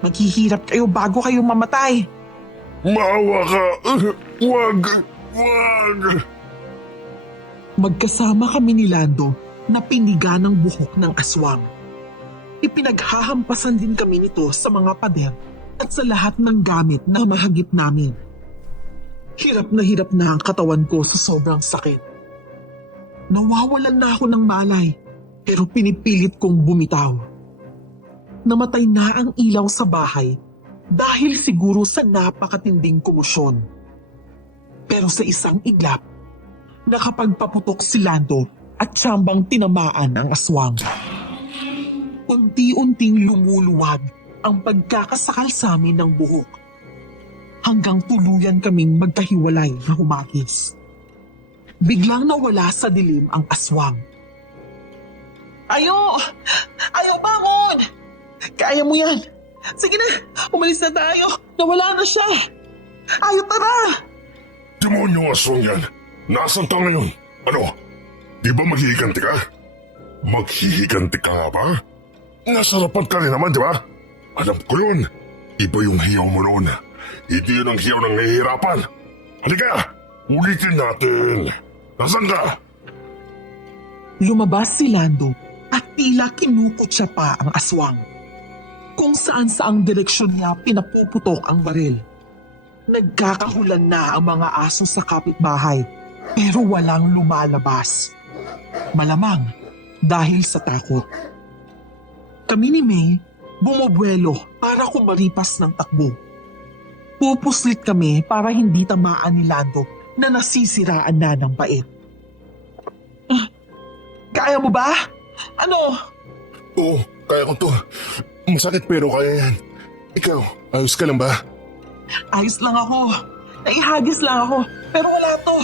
maghihirap kayo bago kayo mamatay. Maawa ka! Wag! Wag! Magkasama kami ni Lando na piniga ng buhok ng aswang. Ipinaghahampasan din kami nito sa mga pader at sa lahat ng gamit na mahagip namin. Hirap na ang katawan ko sa sobrang sakit. Nawawalan na ako ng malay, pero pinipilit kong bumitaw. Namatay na ang ilaw sa bahay dahil siguro sa napakatinding komosyon. Pero sa isang iglap, nakapagpaputok si Lando at siyambang tinamaan ang aswang. Unti-unting lumuluwag ang pagkakasakal sa amin ng buhok hanggang tuluyan kaming magkahiwalay na humagis. Biglang nawala sa dilim ang aswang. Ayo! Ayo, bangon! Kaya mo yan! Sige na, umalis na tayo! Nawala na siya! Ayo, tara! Demonyo aswang yan! Nasaan ka ngayon? Ano? Di ba maghihiganti ka? Maghihiganti ka nga ba? Nasa harapan ka rin naman, di ba? Alam ko yun. Iba yung hiyaw mo noon. Hindi yun ang hiyaw ng nahihirapan. Halika, ulitin natin. Nasaan ka? Lumabas si Lando at tila kinukutsa pa ang aswang. Kung saan saang direksyon niya pinapuputok ang baril. Nagkakahulan na ang mga aso sa kapitbahay pero walang lumalabas. Malamang dahil sa takot. Kami ni May bumubuelo para kumaripas ng takbo. Pupuslit kami para hindi tamaan ni Lando na nasisiraan na ng bait. Kaya mo ba? Ano? Oo, kaya ko to. Masakit pero kaya yan. Ikaw, ayos ka lang ba? Ayos lang ako. Naihagis lang ako. Pero wala to.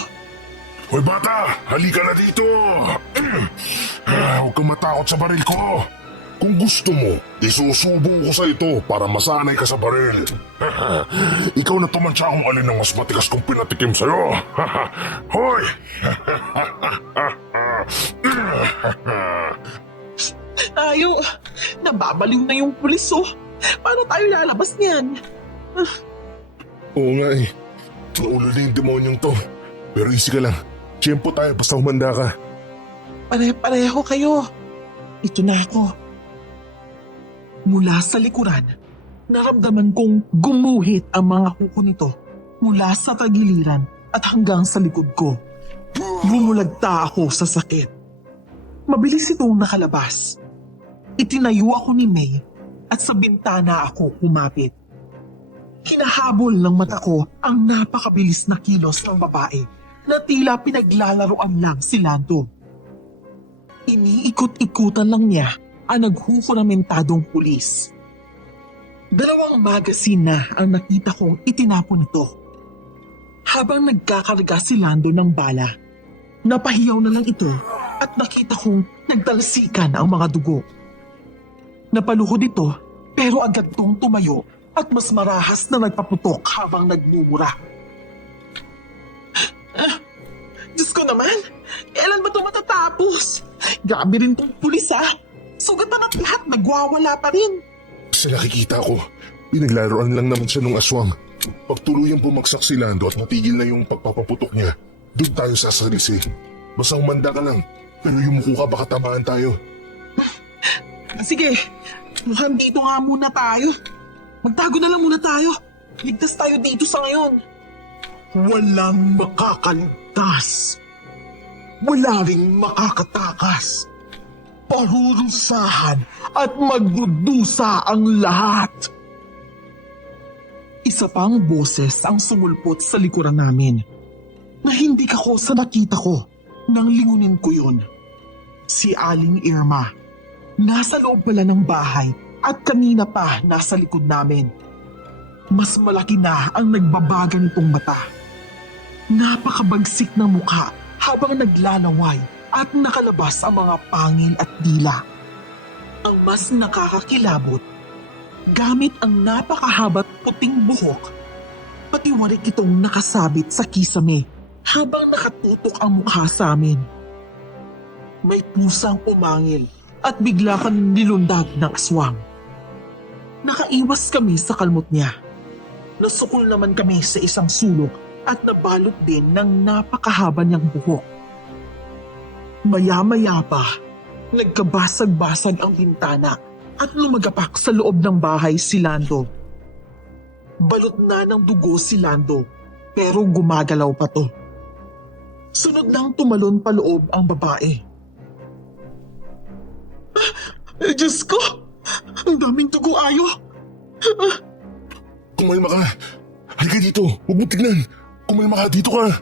Hoy bata, halika na dito! Huwag kang matakot sa baril ko. Kung gusto mo, isusubo ko sa ito para masanay ka sa baril. Ikaw na tumansya kung alin ang mas matigas kong pinatikim sa'yo. Hoy! Tayo, nababaliw na yung pulis oh. Paano tayo lalabas niyan? Oo nga eh. Naulo na yung demonyong to. Pero easy ka lang. Tiyempo tayo basta humanda ka. Pare-pareho kayo. Ito na ako. Mula sa likuran, naramdaman kong gumuhit ang mga kuko nito mula sa tagiliran at hanggang sa likod ko. Bumulagta ako sa sakit. Mabilis itong nakalabas. Itinayo ako ni May at sa bintana ako kumapit. Hinahabol ng mata ko ang napakabilis na kilos ng babae na tila pinaglalaroan lang si Lando. Iniikot-ikutan lang niya ang naghuhuramentadong pulis. 2 magazine na ang nakita kong itinapon nito. Habang nagkakarga si Lando ng bala, napahiyaw na lang ito at nakita kong nagtalsikan ang mga dugo. Napaluhod ito pero agad tong tumayo at mas marahas na nagpaputok habang nagmumura. Diyos ko naman, kailan ba ito matatapos? Grabe rin tong pulis Sugatan at lahat nagwawala pa rin. Sa nakikita ko, pinaglaruan lang naman siya ng aswang. Pag tuluyang bumagsak si Lando at matigil na yung pagpapaputok niya, doon tayo sasalisi. Basta humanda ka lang, pero yumuko ka baka tamaan tayo. Sige, mukhang dito nga muna tayo. Magtago na lang muna tayo. Ligtas tayo dito sa ngayon. Walang makakaligtas. Wala ring makakatakas. Parurusahan at magdudusa ang lahat. Isa pang boses ang sumulpot sa likuran namin. Nahindik ako sa nakita ko nang lingunin ko yun. Si Aling Irma. Nasa loob pala ng bahay at kanina pa nasa likod namin. Mas malaki na ang nagbabaga nitong mata. Napakabagsik ng mukha habang naglalaway at nakalabas ang mga pangil at dila. Ang mas nakakakilabot, gamit ang napakahabat puting buhok, pati warik itong nakasabit sa kisame habang nakatutok ang mukha sa amin. May pusang umangil at bigla kang nilundag ng aswang. Nakaiwas kami sa kalmot niya. Nasukol naman kami sa isang sulok at nabalot din ng napakahaba niyang buhok. Maya-maya pa, nagkabasag-basag ang bintana at lumagapak sa loob ng bahay si Lando. Balot na ng dugo si Lando pero gumagalaw pa to. Sunod nang tumalon pa loob ang babae. Diyos ko! Ang daming dugo ayo! Kumalma ka. Halika dito, huwag mo tignan. Kumalma ka, dito ka.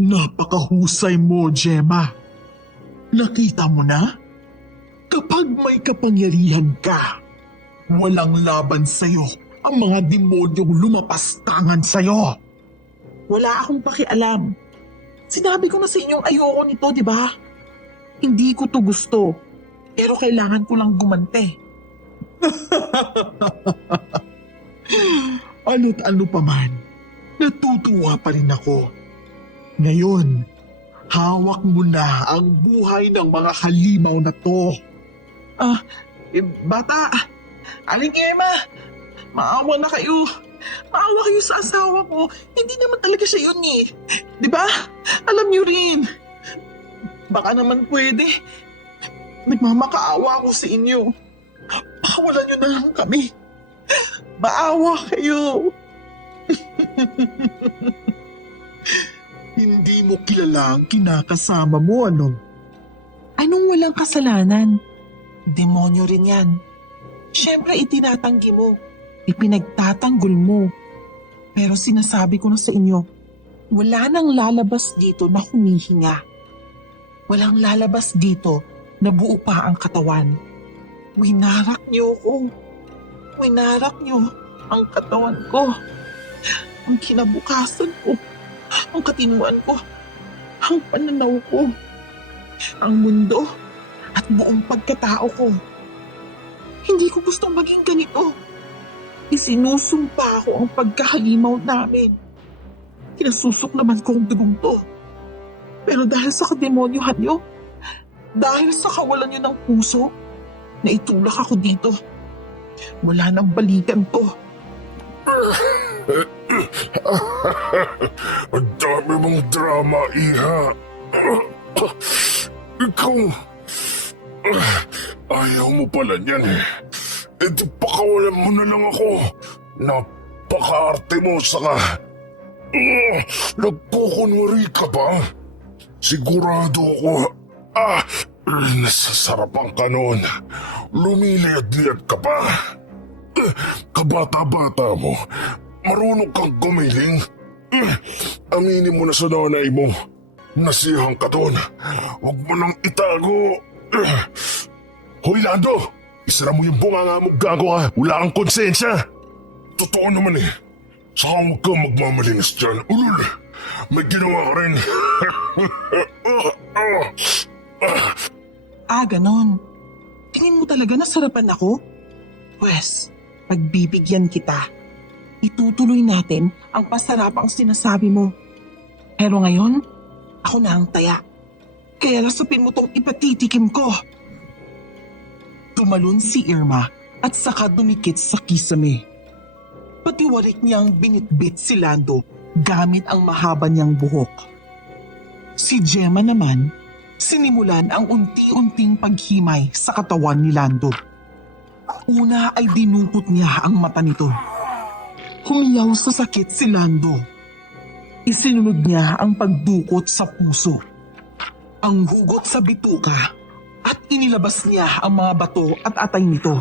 Napakahusay mo, Gemma. Nakita mo na? Kapag may kapangyarihan ka, walang laban sa'yo ang mga demonyong lumapastangan sa'yo. Wala akong pakialam. Sinabi ko na sa inyong ayoko nito, di ba? Hindi ko to gusto, pero kailangan ko lang gumante. Ano't ano pa man, natutuwa pa rin ako. Ngayon, hawak mo na ang buhay ng mga halimaw na to. Bata, Aling Emma, maawa na kayo. Maawa kayo sa asawa ko. Hindi naman talaga siya yun eh. Di ba? Alam niyo rin. Baka naman pwede. Nagmamakaawa ako sa inyo. Pakawalan niyo na lang kami. Maawa kayo. Hindi mo kilala ang kinakasama mo, ano? Anong walang kasalanan? Demonyo rin yan. Siyempre itinatanggi mo. Ipinagtatanggol mo. Pero sinasabi ko na sa inyo, wala nang lalabas dito na humihinga. Walang lalabas dito na buo pa ang katawan. Winarak niyo ako. Winarak niyo ang katawan ko. Ang kinabukasan ko. Ang katinuan ko. Ang pananaw ko. Ang mundo. At buong pagkatao ko. Hindi ko gustong maging ganito. Isinusumpa ko ang pagkahalimaw namin. Kinasusok naman ko ang dugong to. Pero dahil sa kademonyohan niyo, dahil sa kawalan niyo ng puso, naitulak ako dito. Wala nang balikan to. Ang dami mong drama, Iha. Ikaw, ayaw mo pala niyan eh. E di pakawalan mo na lang ako. Napaka-arte mo, saka nagkukunwari ka ba? Sigurado ako, nasasarapan ka noon. Lumiliyad-liyad ka pa. Kabata-bata mo, marunong kang gumiling. Aminin mo na sa nanay mo. Nasiyahan ka doon. Huwag mo nang itago. Hoy, Lando! Isara mo yung bunganga mo, gago ka. Wala kang konsensya. Totoo naman eh. Saka huwag kang magmamalinis dyan. Ulul, may ginawa ka rin. Ganon. Tingin mo talaga nasarapan ako? Pwes, pagbibigyan kita. Itutuloy natin ang pasarapang sinasabi mo. Pero ngayon, ako na ang taya. Kaya lasapin mo tong ipatitikim ko. Tumalon si Irma at saka dumikit sa kisame. Patiwarik niyang binitbit si Lando gamit ang mahaba niyang buhok. Si Gemma naman, sinimulan ang unti-unting paghimay sa katawan ni Lando. Una ay dinukot niya ang mata nito. Humiyaw sa sakit si Lando. Isinunod niya ang pagdukot sa puso, ang hugot sa bituka, at inilabas niya ang mga bato at atay nito.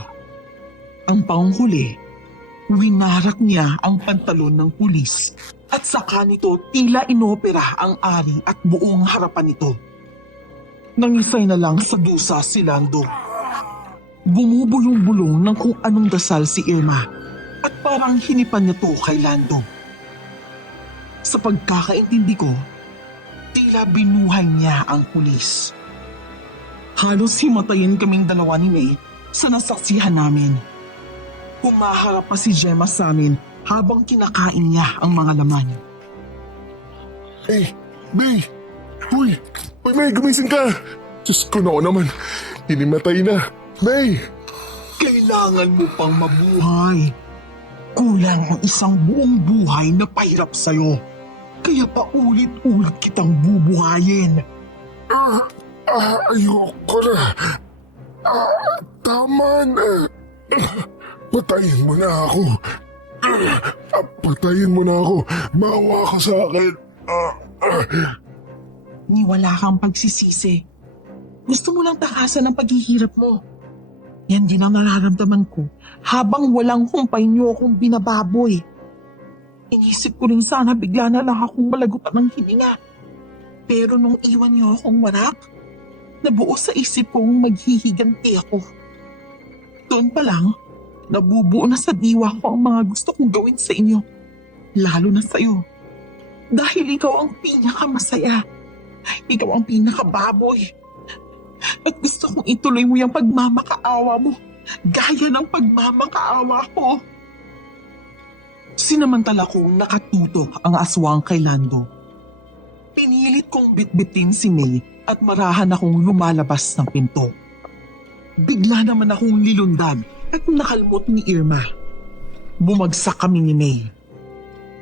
Ang panghuli, winarak niya ang pantalon ng pulis at saka nito tila inopera ang ari at buong harapan nito. Nangisay na lang sa dusa si Lando. Bumubulong-bulong ng kung anong dasal si Irma at parang hinipan niya to kay Lando. Sa pagkakaintindi ko, tila binuhay niya ang pulis. Halos himatayin kaming dalawa ni May sa nasaksihan namin. Humaharap pa si Gemma sa amin habang kinakain niya ang mga laman. Hey, May! Uy, May, gumising ka! Diyos ko naman, hinimatay na. May! Kailangan mo pang mabuhay. Kulang ang isang buong buhay na pahirap sa'yo. Kaya paulit-ulit kitang bubuhayin. Ayoko na. Tama na. Patayin mo na ako. Patayin mo na ako. Maawa ka sa akin. Niwala kang pagsisisi. Gusto mo lang takasan ang paghihirap mo. Yan din ang nararamdaman ko habang walang humpay niyo akong binababoy. Inisip ko rin sana bigla na lang akong malagutan ng hininga. Pero nung iwan niyo akong warak, nabuo sa isip kong maghihiganti ako. Doon pa lang, nabubuo na sa diwa ko ang mga gusto kong gawin sa inyo. Lalo na sa'yo. Dahil ikaw ang pinakamasaya. Ikaw ang pinakababoy. At gusto kong ituloy mo yung pagmamakaawa mo. Gaya ng pagmamakaawa ko. Sinamantala kong nakatutok ang aswang kay Lando. Pinilit kong bitbitin si May at marahan akong lumalabas ng pinto. Bigla naman akong nilundag at nakalmot ni Irma. Bumagsak kami ni May.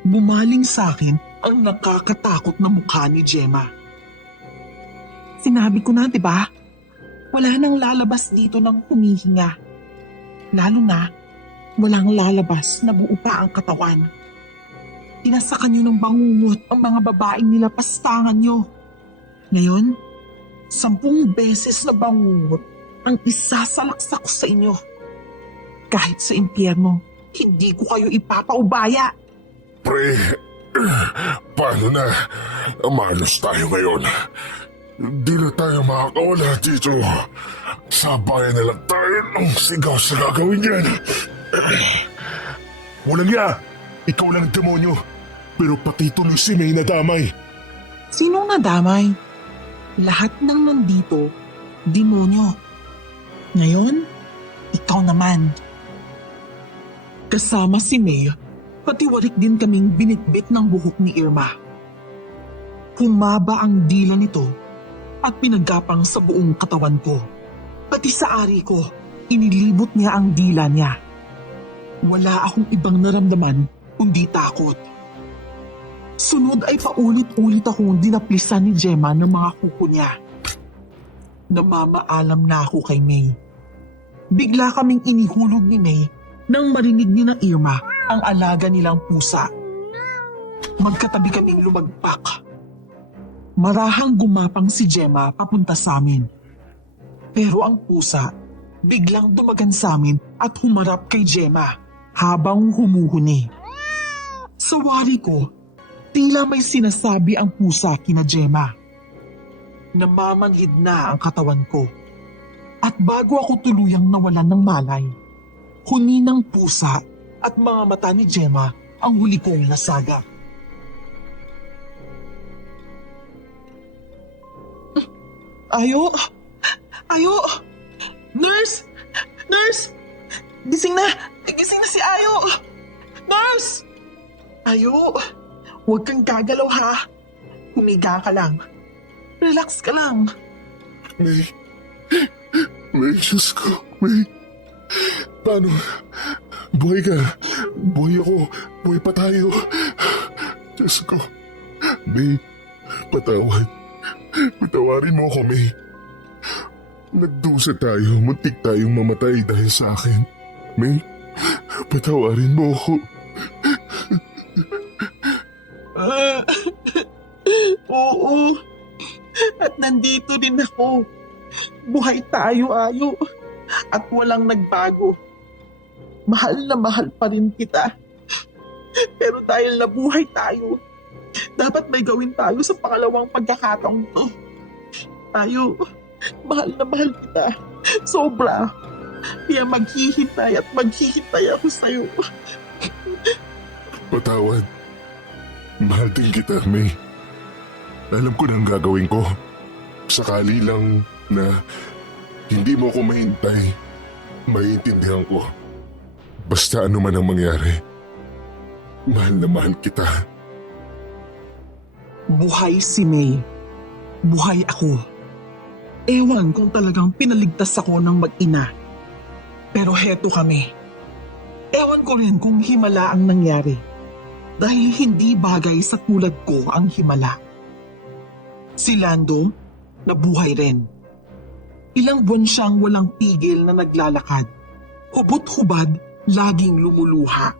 Bumaling sa akin ang nakakatakot na mukha ni Gemma. Sinabi ko na, di ba? Wala nang lalabas dito ng humihinga. Lalo na, walang lalabas na buo pa ang katawan. Tinasakan niyo ng bangungot ang mga babaeng nilapastangan niyo. Ngayon, 10 beses na bangungot ang isasalaksak ko sa inyo. Kahit sa impyerno, hindi ko kayo ipapaubaya. Pre, paano na? Manos tayo ngayon. Di na tayo makakawala dito. Sabayan na lang tayo ng sigaw sa gagawin yan. Walang ya! Ikaw lang demonyo. Pero pati tuloy si May nadamay. Sinong nadamay? Lahat ng nandito, demonyo. Ngayon, ikaw naman. Kasama si May, patiwarik din kaming binitbit ng buhok ni Irma. Humaba ang dila nito at pinagapang sa buong katawan ko. Pati sa ari ko, inilibot niya ang dila niya. Wala akong ibang naramdaman kundi takot. Sunod ay paulit-ulit akong dinaplisan ni Gemma ng mga kuko niya. Namamaalam na ako kay May. Bigla kaming inihulog ni May nang marinig ni na Irma ang alaga nilang pusa. Magkatabi kaming lumagpak. Marahang gumapang si Gemma papunta sa amin. Pero ang pusa biglang dumagan sa amin at humarap kay Gemma habang humuhuni. Sa wari ko, tila may sinasabi ang pusa kina Gemma. Namamanhid na ang katawan ko. At bago ako tuluyang nawalan ng malay, huni ng pusa at mga mata ni Gemma ang huli kong nasaga. Ayo! Ayo! Nurse! Nurse! Gising na! Gising na si Ayo! Nurse! Ayo! Huwag kang gagalaw ha! Humiga ka lang. Relax ka lang. May, Diyos ko, May. Paano? Buhay ka. Buhay ako. Buhay pa tayo. Diyos ko. May, patawad. Patawarin mo ako, May. Nagdusa tayo. Muntik tayong mamatay dahil sa akin. May, patawarin mo ako. Oo. At nandito din ako. Buhay tayo, Ayo. At walang nagbago. Mahal na mahal pa rin kita. Pero dahil nabuhay tayo, dapat may gawin tayo sa pangalawang pagkakataong to. Ayo, mahal na mahal kita. Sobra. Kaya maghihintay at maghihintay ako sa'yo. Patawad. Mahal din kita, May. Alam ko na ang gagawin ko. Sakali lang na hindi mo ko mahintay, maiintindihan ko. Basta ano man ang mangyari, mahal na mahal kita. Buhay si May. Buhay ako. Ewan kung talagang pinaligtas ako ng mag-ina. Pero heto kami. Ewan ko rin kung himala ang nangyari. Dahil hindi bagay sa tulad ko ang himala. Si Lando, nabuhay rin. Ilang buwan siyang walang tigil na naglalakad. Hubot-hubad, laging lumuluha.